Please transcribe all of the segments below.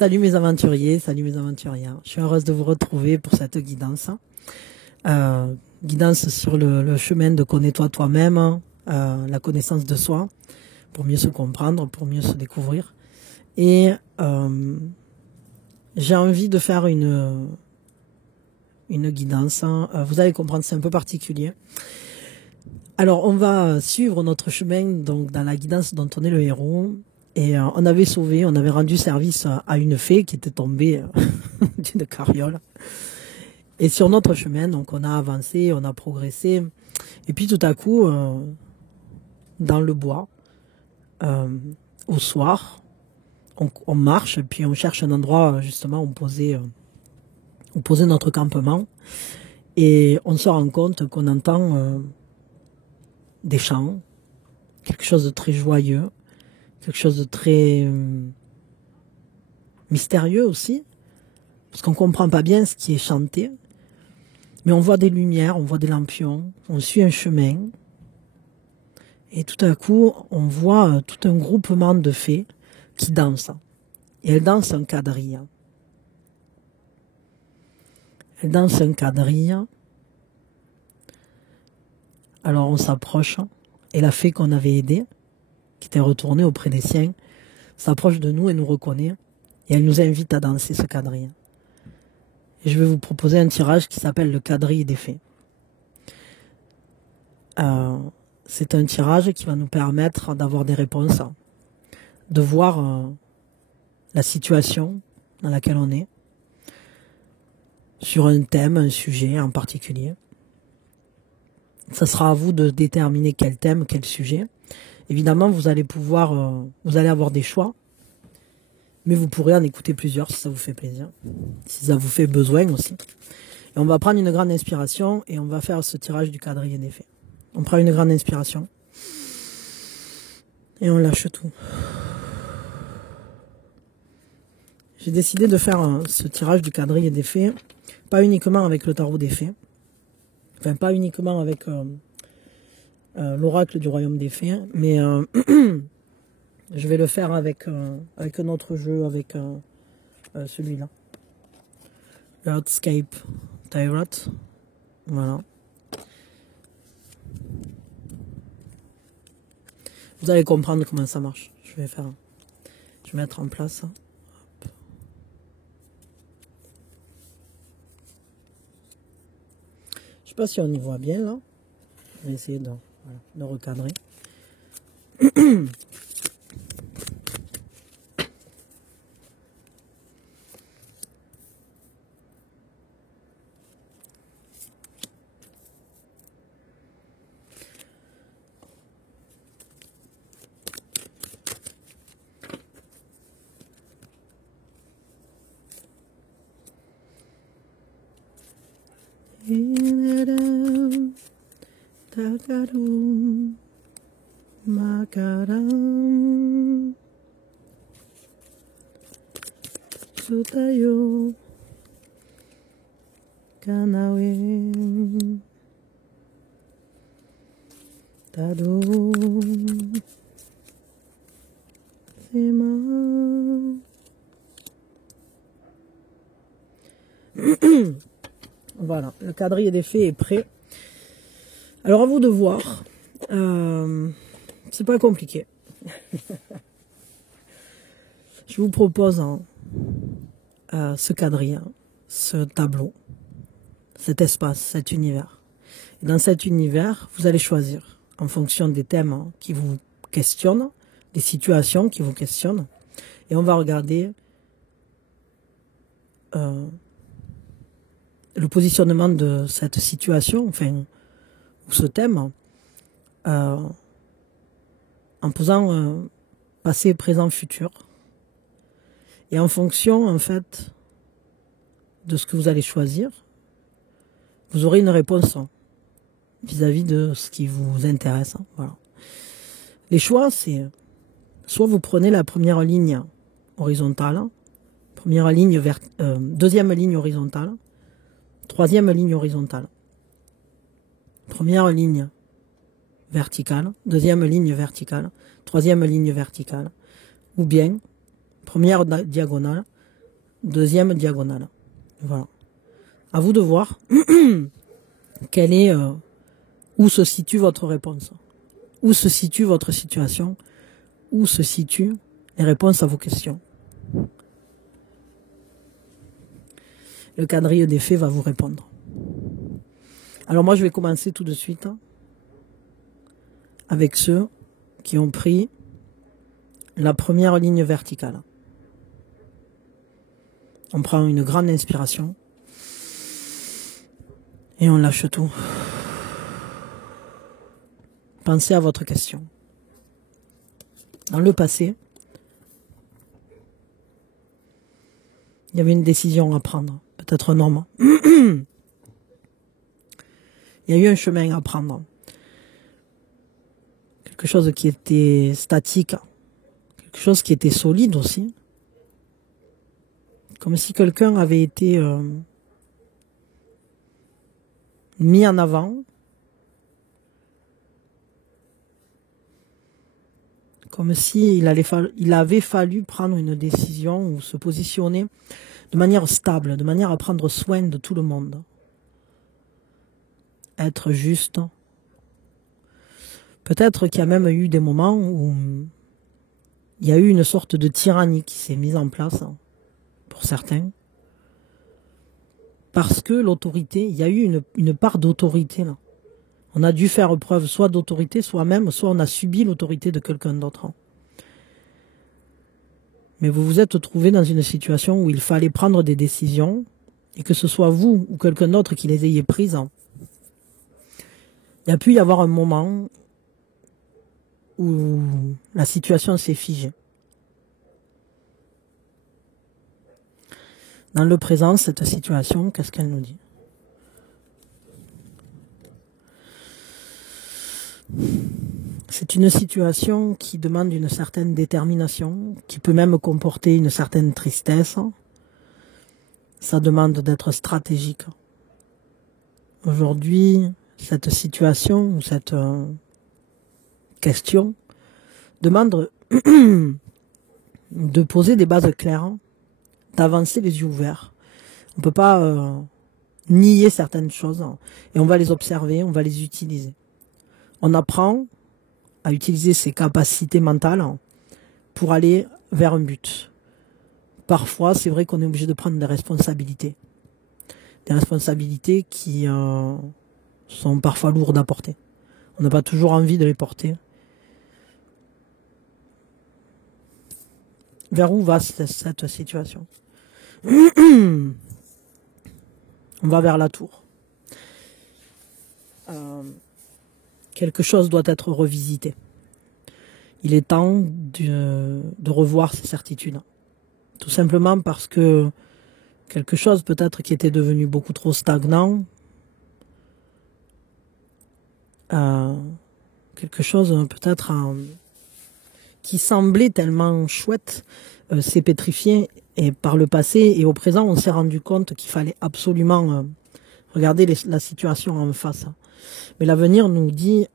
Salut mes aventuriers, salut mes aventurières. Je suis heureuse de vous retrouver pour cette guidance. Guidance sur le chemin de connais-toi toi-même, la connaissance de soi, pour mieux se comprendre, pour mieux se découvrir. Et j'ai envie de faire une guidance. Vous allez comprendre, c'est un peu particulier. Alors, on va suivre notre chemin donc dans la guidance dont on est le héros. Et on avait rendu service à une fée qui était tombée d'une carriole. Et sur notre chemin, donc on a avancé, on a progressé. Et puis tout à coup, dans le bois, au soir, on marche et puis on cherche un endroit justement où poser notre campement. Et on se rend compte qu'on entend des chants, quelque chose de très joyeux, quelque chose de très mystérieux aussi, parce qu'on ne comprend pas bien ce qui est chanté. Mais on voit des lumières, on voit des lampions, on suit un chemin. Et tout à coup, on voit tout un groupement de fées qui dansent. Et elles dansent un quadrille. Elles dansent un quadrille. Alors on s'approche, et la fée qu'on avait aidée, qui était retournée auprès des siens, s'approche de nous et nous reconnaît. Et elle nous invite à danser ce quadrille. Et je vais vous proposer un tirage qui s'appelle le quadrille des fées. C'est un tirage qui va nous permettre d'avoir des réponses, de voir la situation dans laquelle on est, sur un thème, un sujet en particulier. Ça sera à vous de déterminer quel thème, quel sujet. Évidemment, vous allez avoir des choix, mais vous pourrez en écouter plusieurs si ça vous fait plaisir, si ça vous fait besoin aussi. Et on va prendre une grande inspiration et on va faire ce tirage du quadrille des fées. On prend une grande inspiration et on lâche tout. J'ai décidé de faire ce tirage du quadrille des fées, pas uniquement avec le tarot des fées, enfin pas uniquement avec l'oracle du royaume des fées, mais je vais le faire avec un autre jeu, avec celui-là. Earthscape Tarot. Voilà. Vous allez comprendre comment ça marche. Je vais mettre en place. Hop. Je sais pas si on y voit bien là. Je vais essayer de recadrer. Takaru Makaram Sutayo Kanawe Tado Sema. Voilà, le quadrille des fées est prêt. Alors à vous de voir. C'est pas compliqué. Je vous propose ce quadrille, ce tableau, cet espace, cet univers. Et dans cet univers, vous allez choisir en fonction des thèmes qui vous questionnent, des situations qui vous questionnent. Et on va regarder le positionnement de cette situation, enfin, ou ce thème, en posant passé, présent, futur. Et en fonction, en fait, de ce que vous allez choisir, vous aurez une réponse vis-à-vis de ce qui vous intéresse. Voilà. Les choix, c'est soit vous prenez la première ligne horizontale, deuxième ligne horizontale, troisième ligne horizontale, première ligne verticale, deuxième ligne verticale, troisième ligne verticale, ou bien première diagonale, Deuxième diagonale. Voilà. À vous de voir quelle est, où se situe votre réponse. Où se situe votre situation. Où se situent les réponses à vos questions. Le quadrille des fées va vous répondre. Alors moi, je vais commencer tout de suite avec ceux qui ont pris la première ligne verticale. On prend une grande inspiration et on lâche tout. Pensez à votre question. Dans le passé, il y avait une décision à prendre, peut-être un norme. Il y a eu un chemin à prendre. Quelque chose qui était statique, quelque chose qui était solide aussi. Comme si quelqu'un avait été mis en avant. Comme si il avait fallu prendre une décision ou se positionner de manière stable, de manière à prendre soin de tout le monde. Être juste. Peut-être qu'il y a même eu des moments où il y a eu une sorte de tyrannie qui s'est mise en place, pour certains. Parce que l'autorité, il y a eu une part d'autorité là. On a dû faire preuve soit d'autorité, soit on a subi l'autorité de quelqu'un d'autre. Mais vous vous êtes trouvé dans une situation où il fallait prendre des décisions, et que ce soit vous ou quelqu'un d'autre qui les ayez prises, il y a pu y avoir un moment où la situation s'est figée. Dans le présent, cette situation, qu'est-ce qu'elle nous dit ? C'est une situation qui demande une certaine détermination, qui peut même comporter une certaine tristesse. Ça demande d'être stratégique. Aujourd'hui, cette situation ou cette question demande de poser des bases claires, d'avancer les yeux ouverts. On ne peut pas nier certaines choses et on va les observer, on va les utiliser. On apprend à utiliser ses capacités mentales pour aller vers un but. Parfois, c'est vrai qu'on est obligé de prendre des responsabilités. Des responsabilités qui sont parfois lourdes à porter. On n'a pas toujours envie de les porter. Vers où va cette situation ? On va vers la tour. Quelque chose doit être revisité. Il est temps de revoir ses certitudes. Tout simplement parce que quelque chose peut-être qui était devenu beaucoup trop stagnant, quelque chose peut-être qui semblait tellement chouette, s'est pétrifié, et par le passé et au présent, on s'est rendu compte qu'il fallait absolument regarder la situation en face. Mais l'avenir nous dit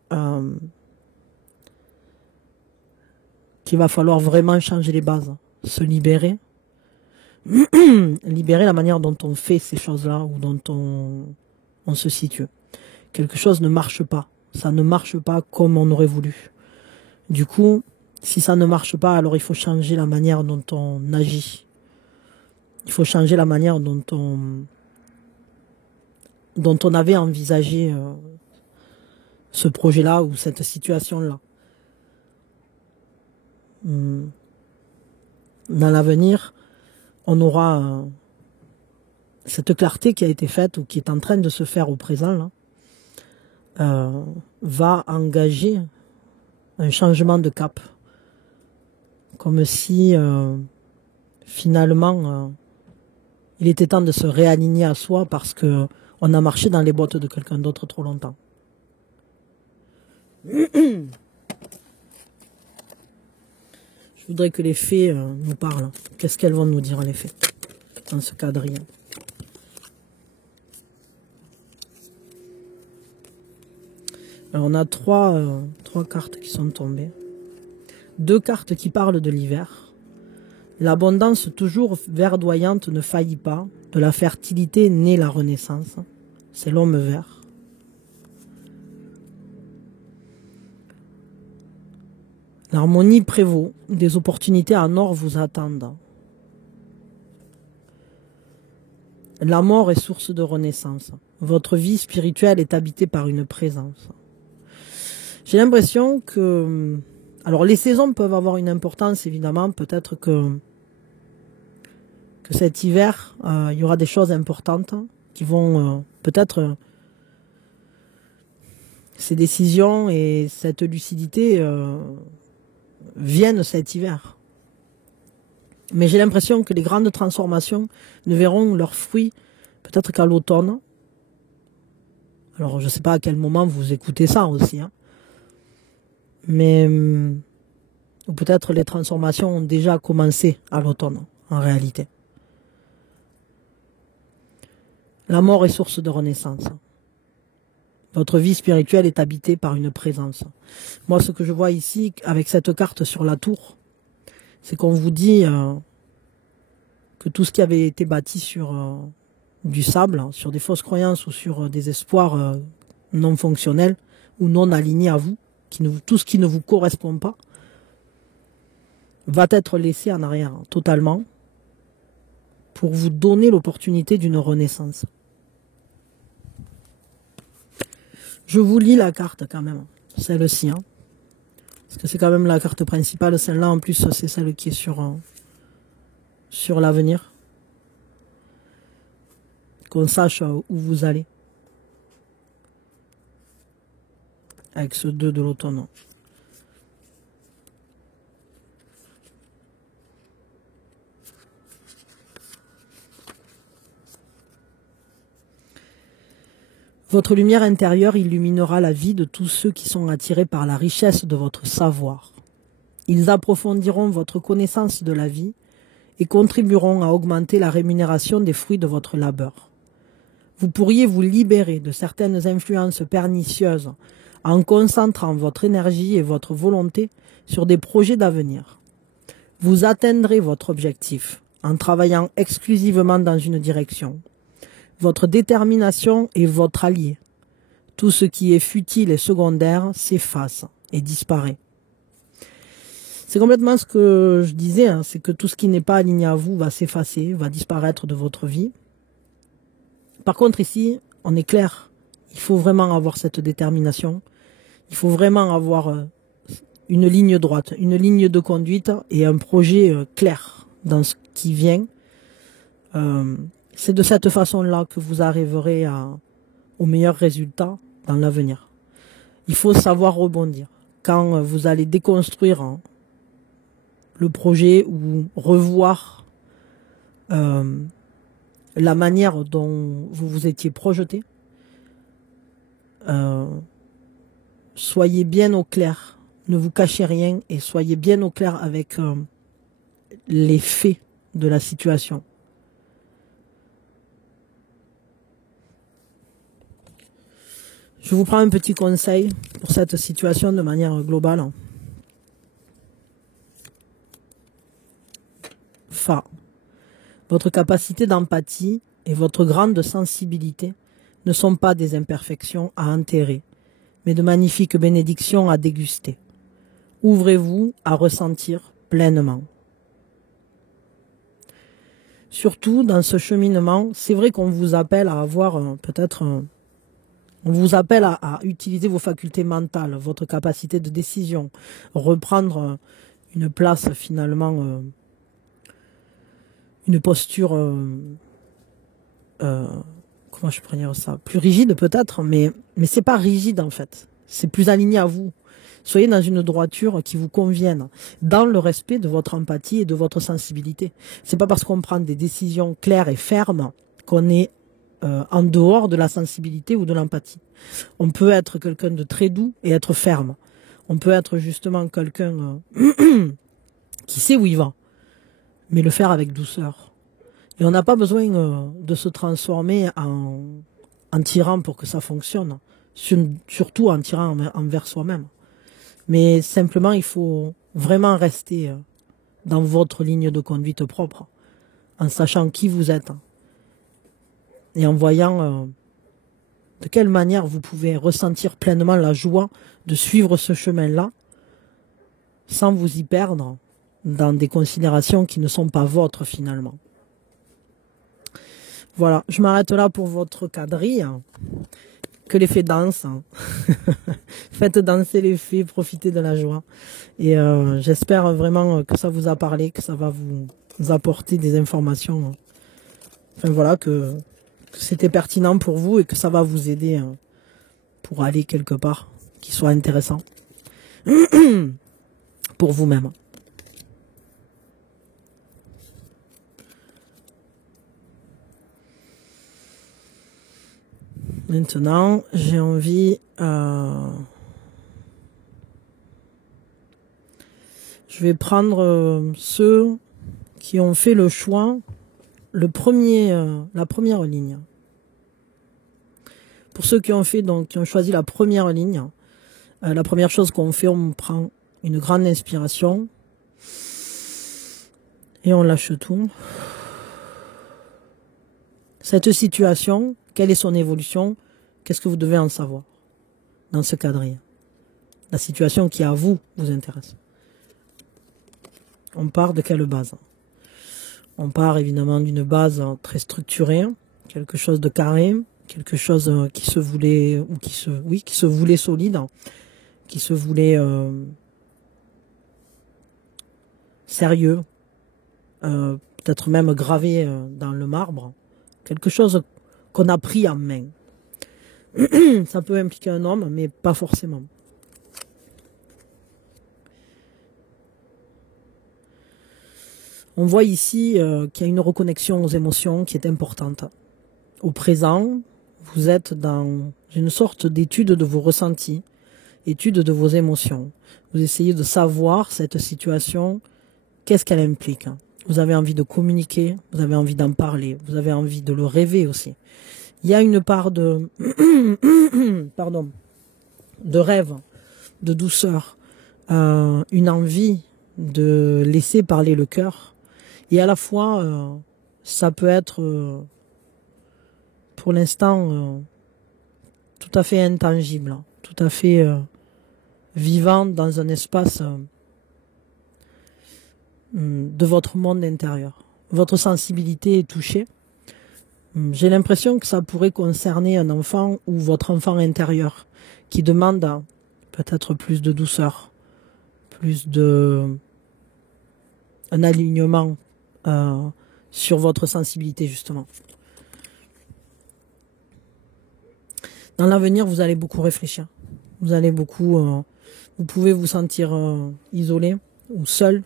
qu'il va falloir vraiment changer les bases, se libérer, libérer la manière dont on fait ces choses-là ou dont on se situe. Quelque chose ne marche pas, ça ne marche pas comme on aurait voulu. Du coup, si ça ne marche pas, alors il faut changer la manière dont on agit. Il faut changer la manière dont on avait envisagé ce projet-là ou cette situation-là. Dans l'avenir, on aura cette clarté qui a été faite ou qui est en train de se faire au présent, là, va engager un changement de cap. Comme si, finalement, il était temps de se réaligner à soi parce que on a marché dans les bottes de quelqu'un d'autre trop longtemps. Je voudrais que les fées nous parlent. Qu'est-ce qu'elles vont nous dire, les fées, dans ce quadrille? Alors, on a trois cartes qui sont tombées. 2 cartes qui parlent de l'hiver. L'abondance toujours verdoyante ne faillit pas. De la fertilité naît la renaissance. C'est l'homme vert. L'harmonie prévaut. Des opportunités en or vous attendent. La mort est source de renaissance. Votre vie spirituelle est habitée par une présence. J'ai l'impression que... Alors les saisons peuvent avoir une importance évidemment. Peut-être que cet hiver, il y aura des choses importantes qui vont peut-être... ces décisions et cette lucidité viennent cet hiver. Mais j'ai l'impression que les grandes transformations ne verront leurs fruits peut-être qu'à l'automne. Alors je ne sais pas à quel moment vous écoutez ça aussi. Hein. Mais ou peut-être les transformations ont déjà commencé à l'automne, en réalité. La mort est source de renaissance. Votre vie spirituelle est habitée par une présence. Moi, ce que je vois ici, avec cette carte sur la tour, c'est qu'on vous dit que tout ce qui avait été bâti sur du sable, sur des fausses croyances ou sur des espoirs non fonctionnels ou non alignés à vous, tout ce qui ne vous correspond pas, va être laissé en arrière totalement pour vous donner l'opportunité d'une renaissance. Je vous lis la carte quand même, celle-ci. Hein, parce que c'est quand même la carte principale. Celle-là, en plus, c'est celle qui est sur l'avenir. Qu'on sache où vous allez. Avec ce 2 de l'automne. Votre lumière intérieure illuminera la vie de tous ceux qui sont attirés par la richesse de votre savoir. Ils approfondiront votre connaissance de la vie et contribueront à augmenter la rémunération des fruits de votre labeur. Vous pourriez vous libérer de certaines influences pernicieuses en concentrant votre énergie et votre volonté sur des projets d'avenir. Vous atteindrez votre objectif en travaillant exclusivement dans une direction. Votre détermination est votre allié. Tout ce qui est futile et secondaire s'efface et disparaît. C'est complètement ce que je disais, hein, c'est que tout ce qui n'est pas aligné à vous va s'effacer, va disparaître de votre vie. Par contre ici, on est clair, il faut vraiment avoir cette détermination, il faut vraiment avoir une ligne droite, une ligne de conduite et un projet clair dans ce qui vient. C'est de cette façon-là que vous arriverez aux meilleurs résultats dans l'avenir. Il faut savoir rebondir. Quand vous allez déconstruire le projet ou revoir la manière dont vous vous étiez projeté, soyez bien au clair. Ne vous cachez rien et soyez bien au clair avec les faits de la situation. Je vous prends un petit conseil pour cette situation de manière globale. Fa. Votre capacité d'empathie et votre grande sensibilité ne sont pas des imperfections à enterrer, mais de magnifiques bénédictions à déguster. Ouvrez-vous à ressentir pleinement. Surtout dans ce cheminement, c'est vrai qu'on vous appelle à avoir on vous appelle à utiliser vos facultés mentales, votre capacité de décision, reprendre une place finalement, une posture, comment je pourrais dire ça, plus rigide peut-être, mais c'est pas rigide en fait, c'est plus aligné à vous. Soyez dans une droiture qui vous convienne, dans le respect de votre empathie et de votre sensibilité. C'est pas parce qu'on prend des décisions claires et fermes qu'on est en dehors de la sensibilité ou de l'empathie. On peut être quelqu'un de très doux et être ferme. On peut être justement quelqu'un qui sait où il va, mais le faire avec douceur. Et on n'a pas besoin de se transformer en tyran pour que ça fonctionne, surtout en tyran envers soi-même. Mais simplement, il faut vraiment rester dans votre ligne de conduite propre, en sachant qui vous êtes et en voyant de quelle manière vous pouvez ressentir pleinement la joie de suivre ce chemin-là sans vous y perdre dans des considérations qui ne sont pas vôtres finalement. Voilà, je m'arrête là pour votre quadrille. Que les fées dansent. Faites danser les fées, profitez de la joie. Et j'espère vraiment que ça vous a parlé, que ça va vous apporter des informations. Enfin voilà, que c'était pertinent pour vous et que ça va vous aider pour aller quelque part qui soit intéressant pour vous-même. Maintenant, j'ai envie... je vais prendre ceux qui ont fait le choix, la première ligne. Pour ceux qui ont fait, donc, qui ont choisi la première ligne, la première chose qu'on fait, on prend une grande inspiration et on lâche tout. Cette situation, quelle est son évolution? Qu'est-ce que vous devez en savoir dans ce quadrille? La situation qui à vous intéresse. On part de quelle base? On part évidemment d'une base très structurée, quelque chose de carré, quelque chose qui se voulait, ou qui se voulait solide, qui se voulait sérieux, peut-être même gravé dans le marbre, quelque chose qu'on a pris en main. Ça peut impliquer un homme, mais pas forcément. On voit ici qu'il y a une reconnexion aux émotions qui est importante. Au présent, vous êtes dans une sorte d'étude de vos ressentis, étude de vos émotions. Vous essayez de savoir cette situation, qu'est-ce qu'elle implique. Vous avez envie de communiquer, vous avez envie d'en parler, vous avez envie de le rêver aussi. Il y a une part de, pardon, de rêve, de douceur, une envie de laisser parler le cœur. Et à la fois, ça peut être, pour l'instant, tout à fait intangible, tout à fait vivant dans un espace de votre monde intérieur. Votre sensibilité est touchée. J'ai l'impression que ça pourrait concerner un enfant ou votre enfant intérieur qui demande peut-être plus de douceur, plus de un alignement sur votre sensibilité justement. Dans l'avenir, vous allez beaucoup réfléchir. Vous allez beaucoup, vous pouvez vous sentir isolé ou seul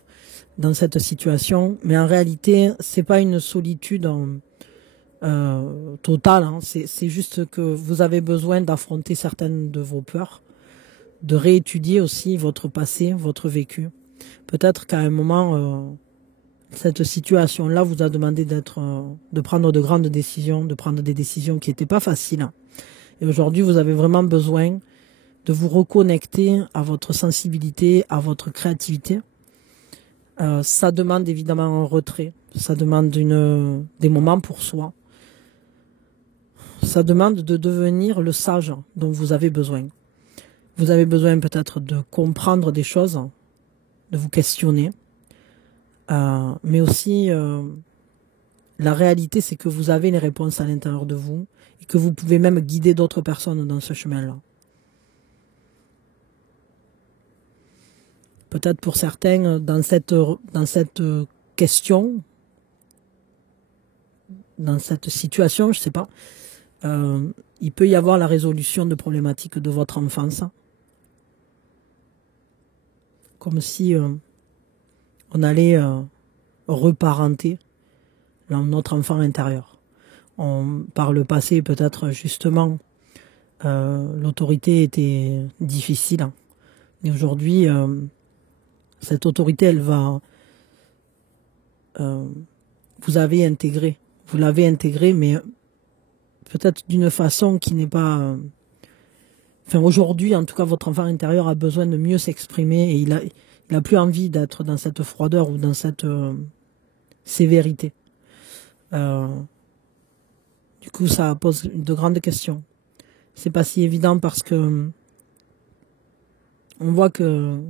dans cette situation, mais en réalité, c'est pas une solitude totale. Hein. C'est juste que vous avez besoin d'affronter certaines de vos peurs, de réétudier aussi votre passé, votre vécu. Peut-être qu'à un moment, cette situation-là vous a demandé de prendre de grandes décisions, de prendre des décisions qui n'étaient pas faciles. Et aujourd'hui, vous avez vraiment besoin de vous reconnecter à votre sensibilité, à votre créativité. Ça demande évidemment un retrait, ça demande des moments pour soi. Ça demande de devenir le sage dont vous avez besoin. Vous avez besoin peut-être de comprendre des choses, de vous questionner. Mais aussi, la réalité, c'est que vous avez les réponses à l'intérieur de vous et que vous pouvez même guider d'autres personnes dans ce chemin-là. Peut-être pour certains, dans cette question, dans cette situation, je ne sais pas, il peut y avoir la résolution de problématiques de votre enfance. Comme si on allait reparenter notre enfant intérieur. Par le passé, peut-être justement, l'autorité était difficile. Et aujourd'hui, cette autorité, elle va... vous l'avez intégrée, mais peut-être d'une façon qui n'est pas... Enfin, aujourd'hui, en tout cas, votre enfant intérieur a besoin de mieux s'exprimer et Il n'a plus envie d'être dans cette froideur ou dans cette sévérité. Du coup, ça pose de grandes questions. C'est pas si évident parce que on voit que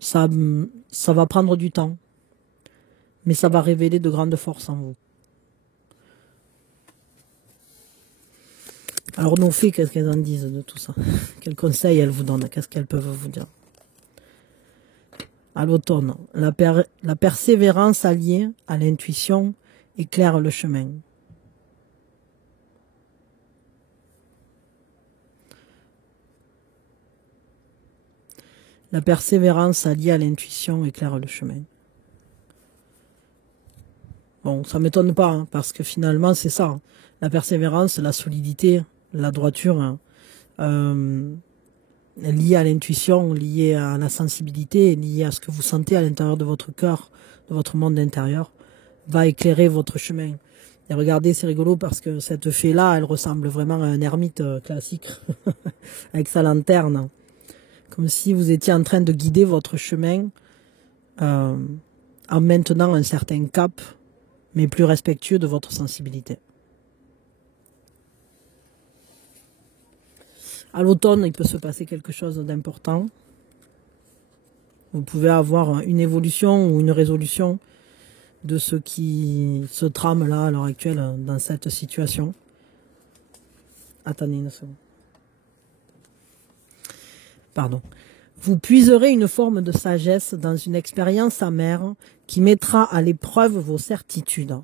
ça va prendre du temps. Mais ça va révéler de grandes forces en vous. Alors nos fées, qu'est-ce qu'elles en disent de tout ça? Quels conseils elles vous donnent? Qu'est-ce qu'elles peuvent vous dire? À l'automne, la persévérance alliée à l'intuition éclaire le chemin. La persévérance alliée à l'intuition éclaire le chemin. Bon, ça ne m'étonne pas, hein, parce que finalement, c'est ça. Hein. La persévérance, la solidité, la droiture, hein, liée à l'intuition, liée à la sensibilité, liée à ce que vous sentez à l'intérieur de votre cœur, de votre monde intérieur, va éclairer votre chemin. Et regardez, c'est rigolo parce que cette fée-là, elle ressemble vraiment à un ermite classique, avec sa lanterne. Comme si vous étiez en train de guider votre chemin en maintenant un certain cap, mais plus respectueux de votre sensibilité. À l'automne, il peut se passer quelque chose d'important. Vous pouvez avoir une évolution ou une résolution de ce qui se trame là à l'heure actuelle dans cette situation. Attendez une seconde. Pardon. Vous puiserez une forme de sagesse dans une expérience amère qui mettra à l'épreuve vos certitudes.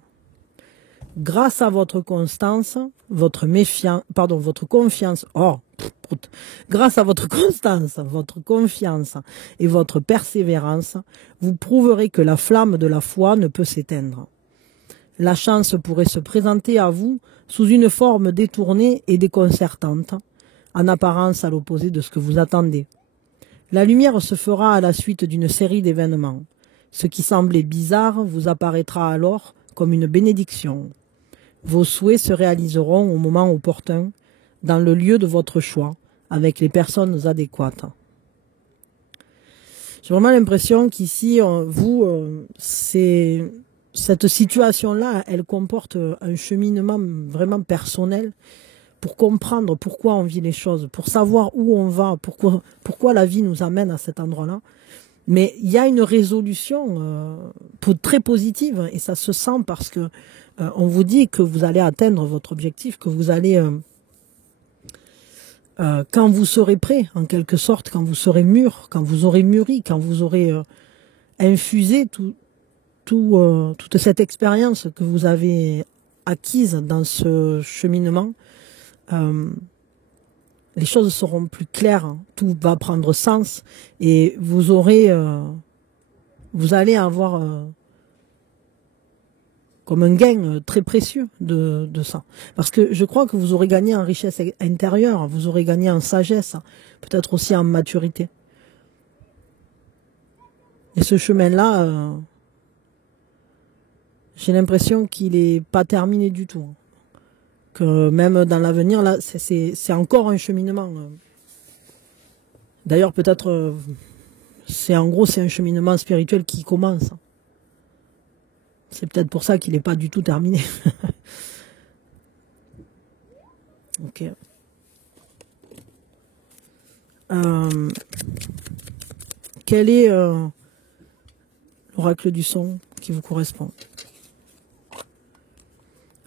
Grâce à votre constance, votre confiance, grâce à votre constance, votre confiance et votre persévérance, vous prouverez que la flamme de la foi ne peut s'éteindre. La chance pourrait se présenter à vous sous une forme détournée et déconcertante, en apparence à l'opposé de ce que vous attendez. La lumière se fera à la suite d'une série d'événements. Ce qui semblait bizarre vous apparaîtra alors comme une bénédiction. Vos souhaits se réaliseront au moment opportun, dans le lieu de votre choix, avec les personnes adéquates. J'ai vraiment l'impression qu'ici, cette situation-là, elle comporte un cheminement vraiment personnel pour comprendre pourquoi on vit les choses, pour savoir où on va, pourquoi la vie nous amène à cet endroit-là. Mais il y a une résolution très positive et ça se sent parce que on vous dit que vous allez atteindre votre objectif, que vous allez, quand vous serez prêt, en quelque sorte, quand vous serez mûr, quand vous aurez mûri, quand vous aurez infusé toute cette expérience que vous avez acquise dans ce cheminement, les choses seront plus claires, hein, tout va prendre sens et vous allez avoir comme un gain très précieux de ça. Parce que je crois que vous aurez gagné en richesse intérieure, vous aurez gagné en sagesse, peut-être aussi en maturité. Et ce chemin-là, j'ai l'impression qu'il n'est pas terminé du tout. Que même dans l'avenir, là, c'est encore un cheminement. D'ailleurs, peut-être, c'est un cheminement spirituel qui commence. C'est peut-être pour ça qu'il n'est pas du tout terminé. Ok. Quel est l'oracle du son qui vous correspond?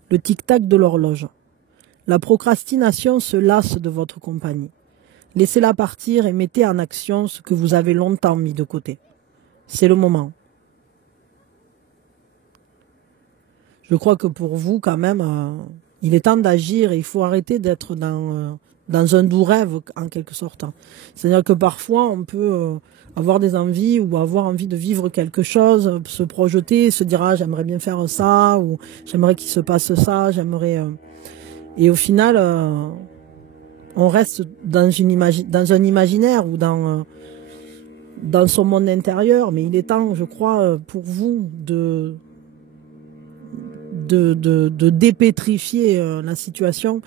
Le tic-tac de l'horloge. La procrastination se lasse de votre compagnie. Laissez-la partir et mettez en action ce que vous avez longtemps mis de côté. C'est le moment. Je crois que pour vous, quand même, il est temps d'agir et il faut arrêter d'être dans un doux rêve, en quelque sorte. C'est-à-dire que parfois, on peut avoir des envies ou avoir envie de vivre quelque chose, se projeter, se dire « Ah, j'aimerais bien faire ça » ou « J'aimerais qu'il se passe ça, j'aimerais... Et au final, on reste dans un imaginaire ou dans son monde intérieur. Mais il est temps, je crois, pour vous de dépétrifier la situation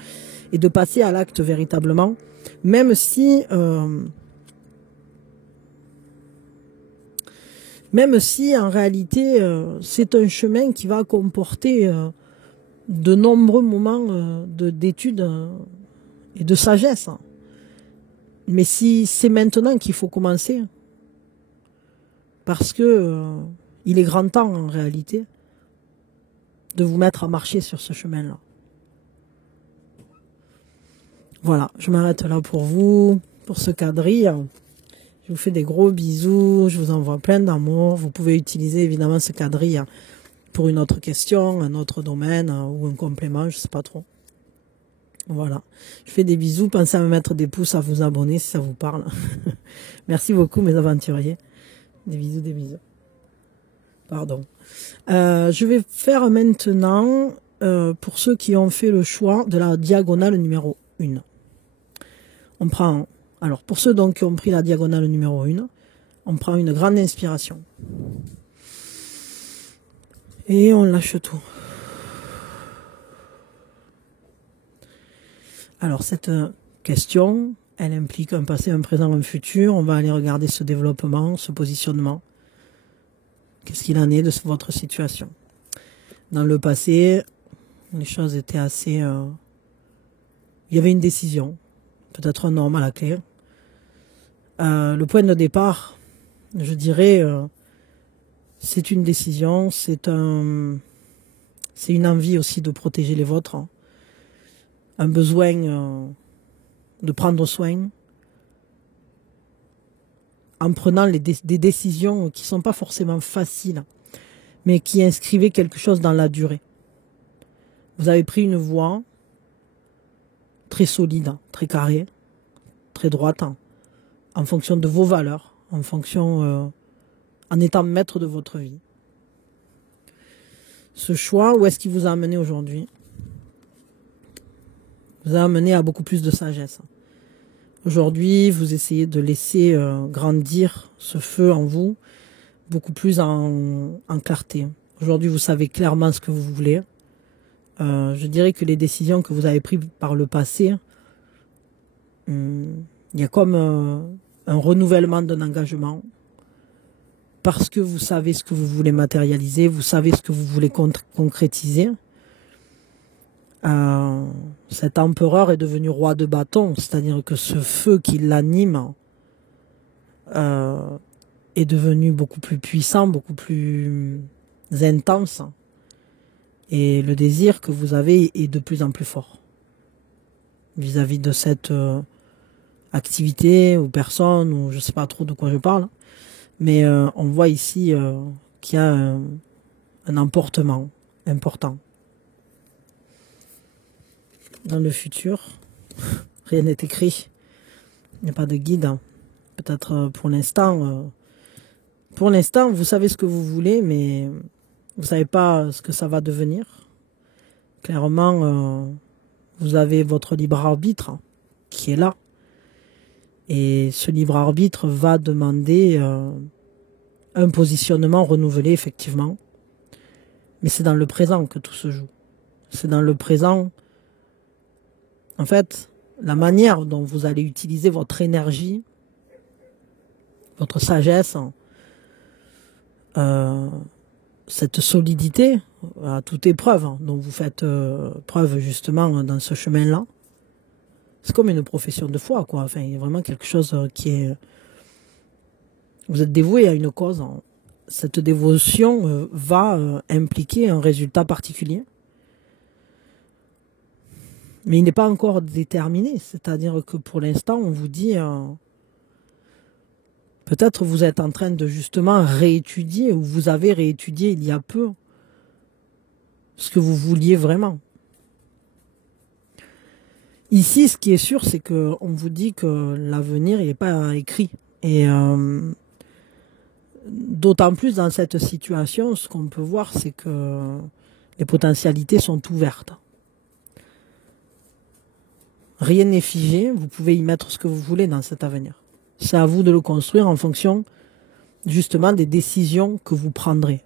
et de passer à l'acte véritablement. Même si Même si en réalité c'est un chemin qui va comporter de nombreux moments d'études et de sagesse. Mais si c'est maintenant qu'il faut commencer, parce que il est grand temps en réalité de vous mettre à marcher sur ce chemin-là. Voilà, je m'arrête là pour vous, pour ce quadrille. Je vous fais des gros bisous, je vous envoie plein d'amour. Vous pouvez utiliser évidemment ce quadrille pour une autre question, un autre domaine ou un complément, je sais pas trop. Voilà, je fais des bisous, pensez à me mettre des pouces, à vous abonner si ça vous parle. Merci beaucoup mes aventuriers. Des bisous, des bisous. Pardon. Je vais faire maintenant, pour ceux qui ont fait le choix de la diagonale numéro 1. On prend, alors pour ceux donc qui ont pris la diagonale numéro 1, on prend une grande inspiration. Et on lâche tout. Alors cette question, elle implique un passé, un présent, un futur. On va aller regarder ce développement, ce positionnement. Qu'est-ce qu'il en est de votre situation? Dans le passé, les choses étaient assez... il y avait une décision, peut-être un norme à la clé. Le point de départ, je dirais, c'est une décision, c'est une envie aussi de protéger les vôtres, hein. Un besoin de prendre soin, en prenant des décisions qui ne sont pas forcément faciles, mais qui inscrivaient quelque chose dans la durée. Vous avez pris une voie très solide, très carrée, très droite, en fonction de vos valeurs, en fonction, en étant maître de votre vie. Ce choix, où est-ce qu'il vous a amené aujourd'hui? Vous a amené à beaucoup plus de sagesse. Aujourd'hui, vous essayez de laisser grandir ce feu en vous, beaucoup plus en clarté. Aujourd'hui, vous savez clairement ce que vous voulez. Je dirais que les décisions que vous avez prises par le passé, il y a comme un renouvellement d'un engagement, parce que vous savez ce que vous voulez matérialiser, vous savez ce que vous voulez concrétiser. Cet empereur est devenu roi de bâton, c'est-à-dire que ce feu qui l'anime est devenu beaucoup plus puissant, beaucoup plus intense, et le désir que vous avez est de plus en plus fort vis-à-vis de cette activité ou personne, ou je sais pas trop de quoi je parle, mais on voit ici qu'il y a un emportement important. Dans le futur, rien n'est écrit. Il n'y a pas de guide. Peut-être pour l'instant, vous savez ce que vous voulez, mais vous ne savez pas ce que ça va devenir. Clairement, vous avez votre libre arbitre qui est là. Et ce libre arbitre va demander un positionnement renouvelé, effectivement. Mais c'est dans le présent que tout se joue. C'est dans le présent. En fait, la manière dont vous allez utiliser votre énergie, votre sagesse, cette solidité à toute épreuve dont vous faites preuve justement dans ce chemin-là, c'est comme une profession de foi, quoi. Enfin, il y a vraiment quelque chose qui est... Vous êtes dévoué à une cause. Cette dévotion va impliquer un résultat particulier. Mais il n'est pas encore déterminé, c'est-à-dire que pour l'instant, on vous dit, peut-être vous êtes en train de justement réétudier, ou vous avez réétudié il y a peu, ce que vous vouliez vraiment. Ici, ce qui est sûr, c'est qu'on vous dit que l'avenir, il n'est pas écrit. Et d'autant plus dans cette situation, ce qu'on peut voir, c'est que les potentialités sont ouvertes. Rien n'est figé, vous pouvez y mettre ce que vous voulez dans cet avenir. C'est à vous de le construire en fonction justement des décisions que vous prendrez.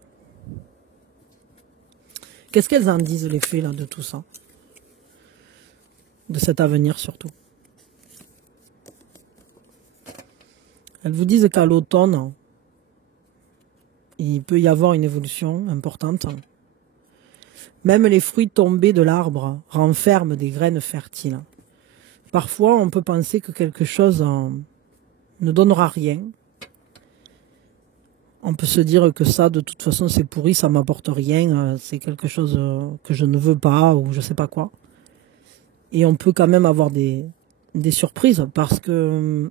Qu'est-ce qu'elles en disent les fées là de tout ça? De cet avenir surtout. Elles vous disent qu'à l'automne, Il peut y avoir une évolution importante. Même les fruits tombés de l'arbre renferment des graines fertiles. Parfois, on peut penser que quelque chose ne donnera rien. On peut se dire que ça, de toute façon, c'est pourri, ça m'apporte rien, c'est quelque chose que je ne veux pas ou je sais pas quoi. Et on peut quand même avoir des surprises parce que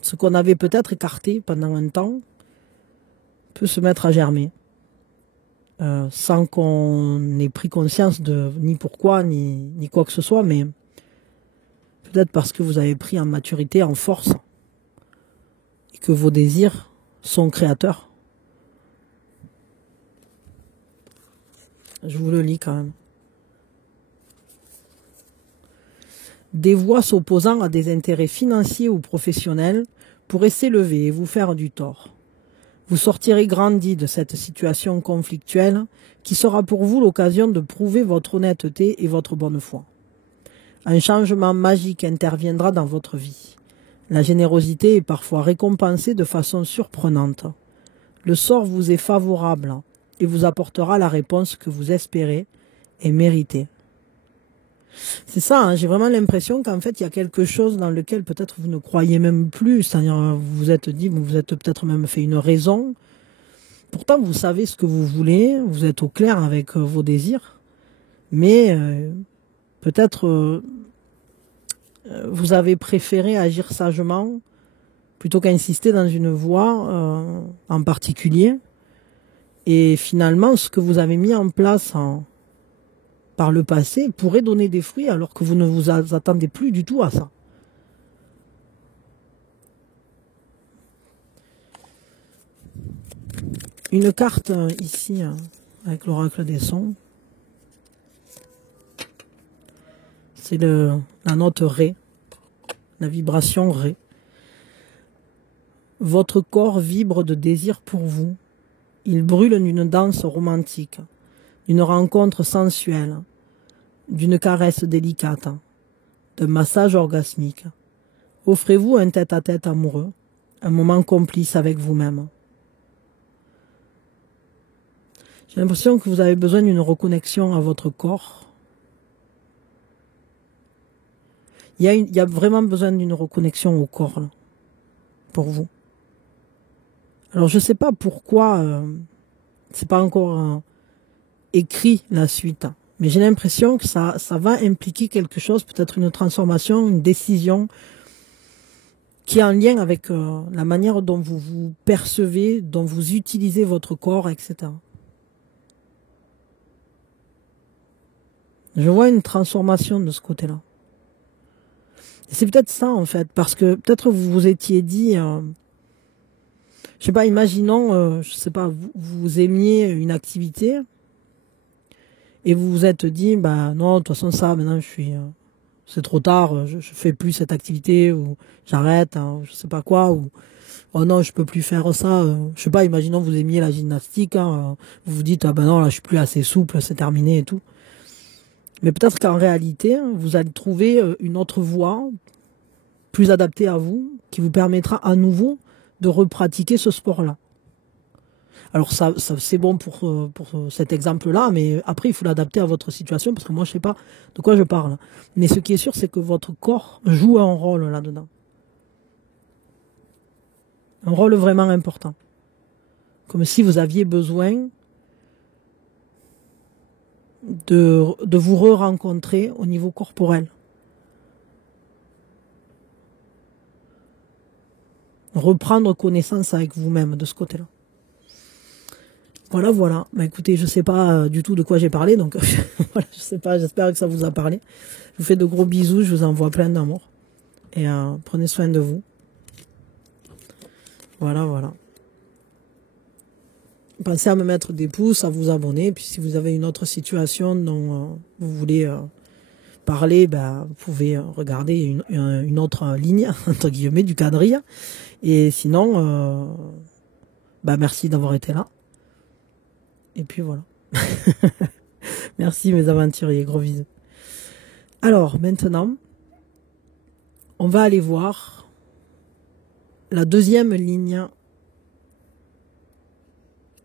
ce qu'on avait peut-être écarté pendant un temps peut se mettre à germer. Sans qu'on ait pris conscience de ni pourquoi, ni quoi que ce soit, mais peut-être parce que vous avez pris en maturité, en force, et que vos désirs sont créateurs. Je vous le lis quand même. Des voix s'opposant à des intérêts financiers ou professionnels pourraient s'élever et vous faire du tort. Vous sortirez grandi de cette situation conflictuelle qui sera pour vous l'occasion de prouver votre honnêteté et votre bonne foi. Un changement magique interviendra dans votre vie. La générosité est parfois récompensée de façon surprenante. Le sort vous est favorable et vous apportera la réponse que vous espérez et méritez. C'est ça, hein, j'ai vraiment l'impression qu'en fait, il y a quelque chose dans lequel peut-être vous ne croyez même plus, c'est-à-dire vous vous êtes dit, vous êtes peut-être même fait une raison. Pourtant, vous savez ce que vous voulez, vous êtes au clair avec vos désirs, mais peut-être vous avez préféré agir sagement plutôt qu'insister dans une voie en particulier. Et finalement, ce que vous avez mis en place par le passé pourrait donner des fruits alors que vous ne vous attendez plus du tout à ça. Une carte ici avec l'oracle des sons. C'est la note Ré, la vibration Ré. Votre corps vibre de désir pour vous. Il brûle d'une danse romantique, d'une rencontre sensuelle, d'une caresse délicate, d'un massage orgasmique. Offrez-vous un tête-à-tête amoureux, un moment complice avec vous-même. J'ai l'impression que vous avez besoin d'une reconnexion à votre corps. Il y a vraiment besoin d'une reconnexion au corps, là, pour vous. Alors je ne sais pas pourquoi c'est pas encore écrit la suite, mais j'ai l'impression que ça va impliquer quelque chose, peut-être une transformation, une décision qui est en lien avec la manière dont vous vous percevez, dont vous utilisez votre corps, etc. Je vois une transformation de ce côté-là. C'est peut-être ça en fait, parce que peut-être vous vous étiez dit, je sais pas, imaginons, je sais pas, vous aimiez une activité et vous vous êtes dit, bah non, de toute façon ça, maintenant c'est trop tard, je fais plus cette activité ou j'arrête, hein, je sais pas quoi, ou oh non, je peux plus faire ça, je sais pas, imaginons vous aimiez la gymnastique, hein, vous vous dites, ah ben non, là je suis plus assez souple, c'est terminé et tout. Mais peut-être qu'en réalité, vous allez trouver une autre voie plus adaptée à vous, qui vous permettra à nouveau de repratiquer ce sport-là. Alors ça c'est bon pour cet exemple-là, mais après il faut l'adapter à votre situation, parce que moi je sais pas de quoi je parle. Mais ce qui est sûr, c'est que votre corps joue un rôle là-dedans. Un rôle vraiment important. Comme si vous aviez besoin de vous re-rencontrer au niveau corporel. Reprendre connaissance avec vous-même de ce côté-là. Voilà. Bah écoutez, je sais pas du tout de quoi j'ai parlé, donc voilà, je sais pas, j'espère que ça vous a parlé. Je vous fais de gros bisous, je vous envoie plein d'amour. Et prenez soin de vous. Voilà. Pensez à me mettre des pouces, à vous abonner. Puis si vous avez une autre situation dont vous voulez parler, vous pouvez regarder une autre ligne, entre guillemets, du quadrille. Et sinon, merci d'avoir été là. Et puis voilà. Merci mes aventuriers, gros bisous. Alors maintenant, on va aller voir la deuxième ligne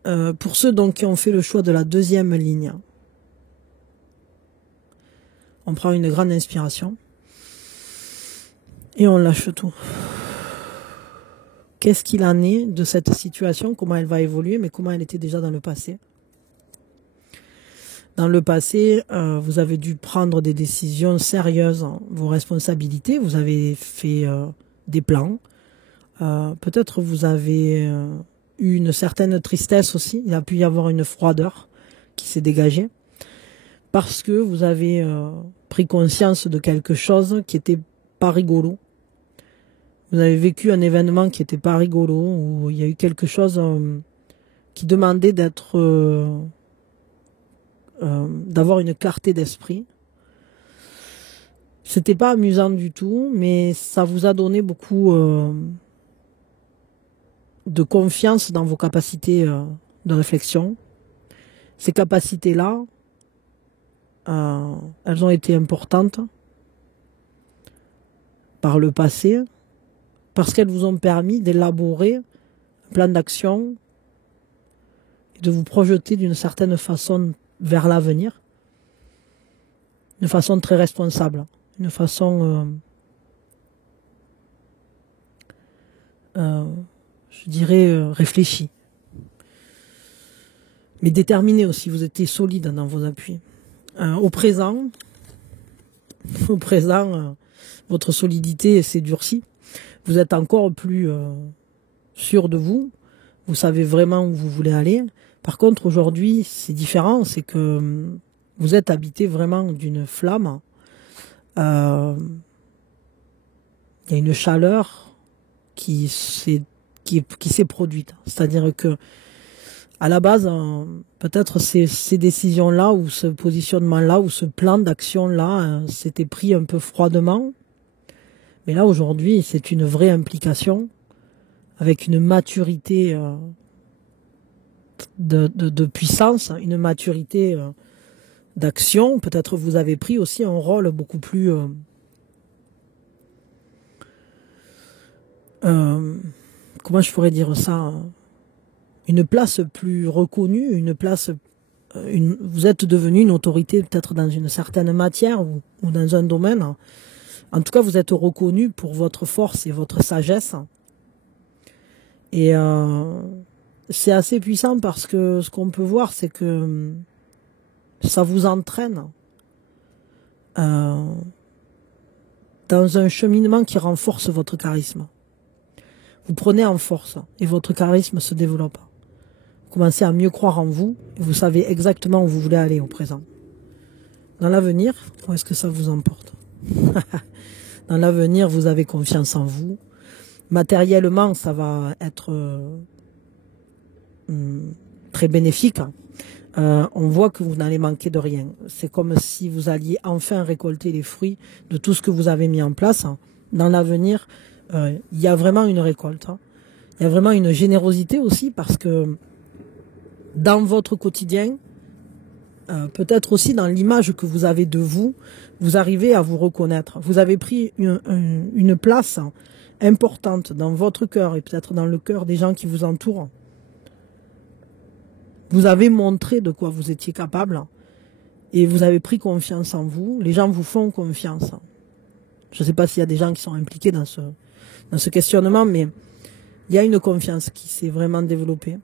Pour ceux donc qui ont fait le choix de la deuxième ligne, on prend une grande inspiration et on lâche tout. Qu'est-ce qu'il en est de cette situation, comment elle va évoluer, mais comment elle était déjà dans le passé. Dans le passé, vous avez dû prendre des décisions sérieuses, vos responsabilités, vous avez fait des plans. Peut-être vous avez eu une certaine tristesse aussi, il a pu y avoir une froideur qui s'est dégagée, parce que vous avez pris conscience de quelque chose qui était pas rigolo. Vous avez vécu un événement qui était pas rigolo, où il y a eu quelque chose qui demandait d'avoir une clarté d'esprit. C'était pas amusant du tout, mais ça vous a donné beaucoup de confiance dans vos capacités de réflexion. Ces capacités-là, elles ont été importantes par le passé, parce qu'elles vous ont permis d'élaborer un plan d'action et de vous projeter d'une certaine façon vers l'avenir, de façon très responsable, une façon, je dirais, réfléchie, mais déterminée aussi. Vous étiez solide dans vos appuis. Au présent, votre solidité s'est durcie. Vous êtes encore plus sûr de vous. Vous savez vraiment où vous voulez aller. Par contre, aujourd'hui, c'est différent. C'est que vous êtes habité vraiment d'une flamme. Il y a une chaleur qui s'est produite. C'est-à-dire que à la base, peut-être ces décisions-là ou ce positionnement-là ou ce plan d'action-là s'était pris un peu froidement. Mais là, aujourd'hui, c'est une vraie implication avec une maturité de puissance, une maturité d'action. Peut-être vous avez pris aussi un rôle beaucoup plus... comment je pourrais dire ça, une place plus reconnue, une place... vous êtes devenu une autorité peut-être dans une certaine matière ou dans un domaine. En tout cas, vous êtes reconnu pour votre force et votre sagesse. Et c'est assez puissant parce que ce qu'on peut voir, c'est que ça vous entraîne dans un cheminement qui renforce votre charisme. Vous prenez en force et votre charisme se développe. Vous commencez à mieux croire en vous et vous savez exactement où vous voulez aller au présent. Dans l'avenir, où est-ce que ça vous emporte? Dans l'avenir, vous avez confiance en vous. Matériellement, ça va être très bénéfique. On voit que vous n'allez manquer de rien. C'est comme si vous alliez enfin récolter les fruits de tout ce que vous avez mis en place. Dans l'avenir, il y a vraiment une récolte. Il y a vraiment une générosité aussi parce que dans votre quotidien, peut-être aussi dans l'image que vous avez de vous, vous arrivez à vous reconnaître. Vous avez pris une place importante dans votre cœur et peut-être dans le cœur des gens qui vous entourent. Vous avez montré de quoi vous étiez capable et vous avez pris confiance en vous. Les gens vous font confiance. Je ne sais pas s'il y a des gens qui sont impliqués dans ce questionnement, mais il y a une confiance qui s'est vraiment développée.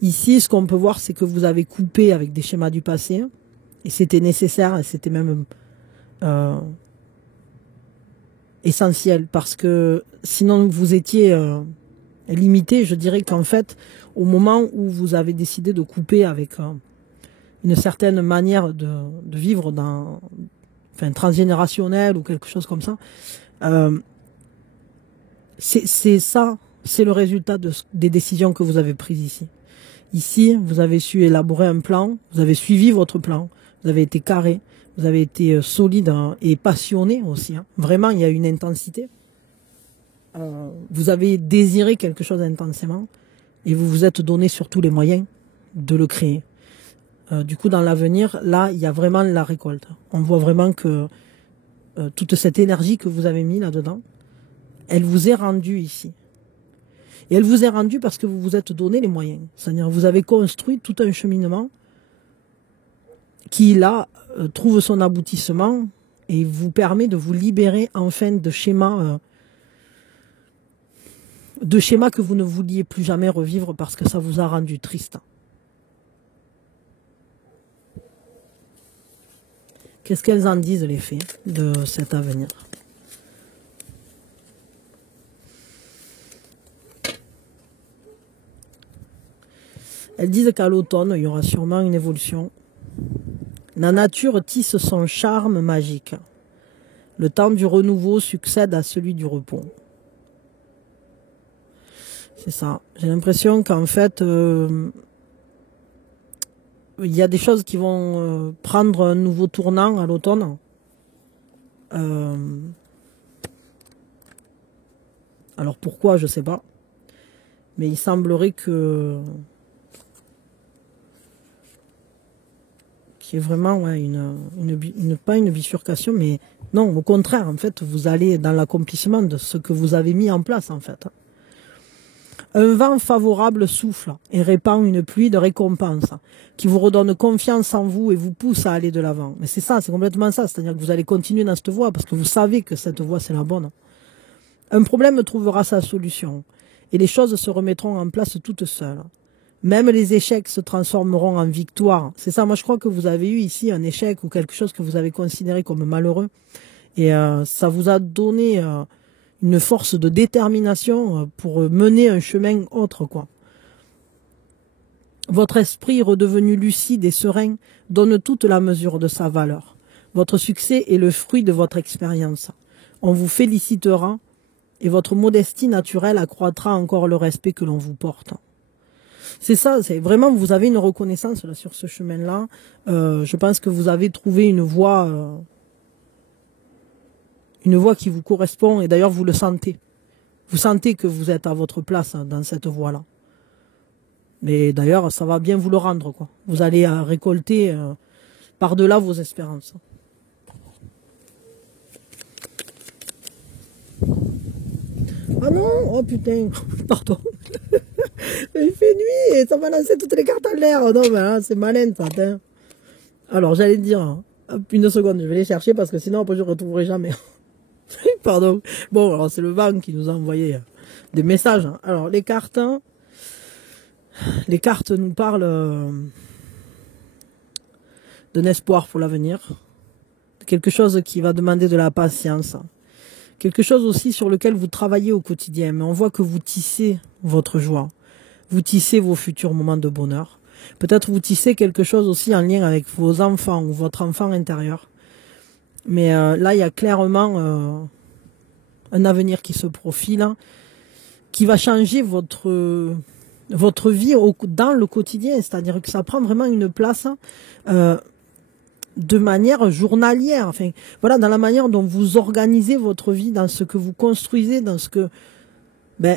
Ici, ce qu'on peut voir, c'est que vous avez coupé avec des schémas du passé. Et c'était nécessaire, et c'était même essentiel. Parce que sinon, vous étiez limité. Je dirais qu'en fait, au moment où vous avez décidé de couper avec une certaine manière de vivre transgénérationnelle ou quelque chose comme ça, c'est ça, c'est le résultat des décisions que vous avez prises ici. Ici, vous avez su élaborer un plan, vous avez suivi votre plan, vous avez été carré, vous avez été solide et passionné aussi. Vraiment, il y a une intensité. Vous avez désiré quelque chose intensément et vous vous êtes donné surtout les moyens de le créer. Du coup, dans l'avenir, là, il y a vraiment la récolte. On voit vraiment que toute cette énergie que vous avez mis là-dedans, elle vous est rendue ici. Et elle vous est rendue parce que vous vous êtes donné les moyens. C'est-à-dire vous avez construit tout un cheminement qui, là, trouve son aboutissement et vous permet de vous libérer enfin de schémas que vous ne vouliez plus jamais revivre parce que ça vous a rendu triste. Qu'est-ce qu'elles en disent, les fées, de cet avenir? Elles disent qu'à l'automne, il y aura sûrement une évolution. La nature tisse son charme magique. Le temps du renouveau succède à celui du repos. C'est ça. J'ai l'impression qu'en fait, il y a des choses qui vont prendre un nouveau tournant à l'automne. Alors pourquoi, je sais pas. Mais il semblerait que qu'il y ait vraiment pas une bifurcation, mais non, au contraire, en fait, vous allez dans l'accomplissement de ce que vous avez mis en place, en fait. Un vent favorable souffle et répand une pluie de récompense qui vous redonne confiance en vous et vous pousse à aller de l'avant. Mais c'est ça, c'est complètement ça. C'est-à-dire que vous allez continuer dans cette voie parce que vous savez que cette voie, c'est la bonne. Un problème trouvera sa solution et les choses se remettront en place toutes seules. Même les échecs se transformeront en victoire. C'est ça, moi je crois que vous avez eu ici un échec ou quelque chose que vous avez considéré comme malheureux. Et ça vous a donné une force de détermination pour mener un chemin autre, quoi. Votre esprit redevenu lucide et serein donne toute la mesure de sa valeur. Votre succès est le fruit de votre expérience. On vous félicitera et votre modestie naturelle accroîtra encore le respect que l'on vous porte. C'est ça, c'est vraiment, vous avez une reconnaissance là sur ce chemin-là. Je pense que vous avez trouvé une voie qui vous correspond, et d'ailleurs vous le sentez. Vous sentez que vous êtes à votre place dans cette voie-là. Mais d'ailleurs, ça va bien vous le rendre, quoi. Vous allez récolter par-delà vos espérances. Ah non, oh putain, pardon. Il fait nuit et ça va lancer toutes les cartes en l'air. Non, mais là, c'est malin, ça. Hein. Alors, j'allais dire, une seconde, je vais les chercher parce que sinon, après, je ne retrouverai jamais. Pardon. Bon, alors, c'est le vent qui nous a envoyé des messages. Alors, les cartes nous parlent d'un espoir pour l'avenir. De quelque chose qui va demander de la patience. Quelque chose aussi sur lequel vous travaillez au quotidien. Mais on voit que vous tissez votre joie. Vous tissez vos futurs moments de bonheur. Peut-être vous tissez quelque chose aussi en lien avec vos enfants ou votre enfant intérieur. Mais là, il y a clairement un avenir qui se profile, qui va changer votre vie dans le quotidien. C'est-à-dire que ça prend vraiment une place de manière journalière. Enfin, voilà, dans la manière dont vous organisez votre vie, dans ce que vous construisez, dans ce que...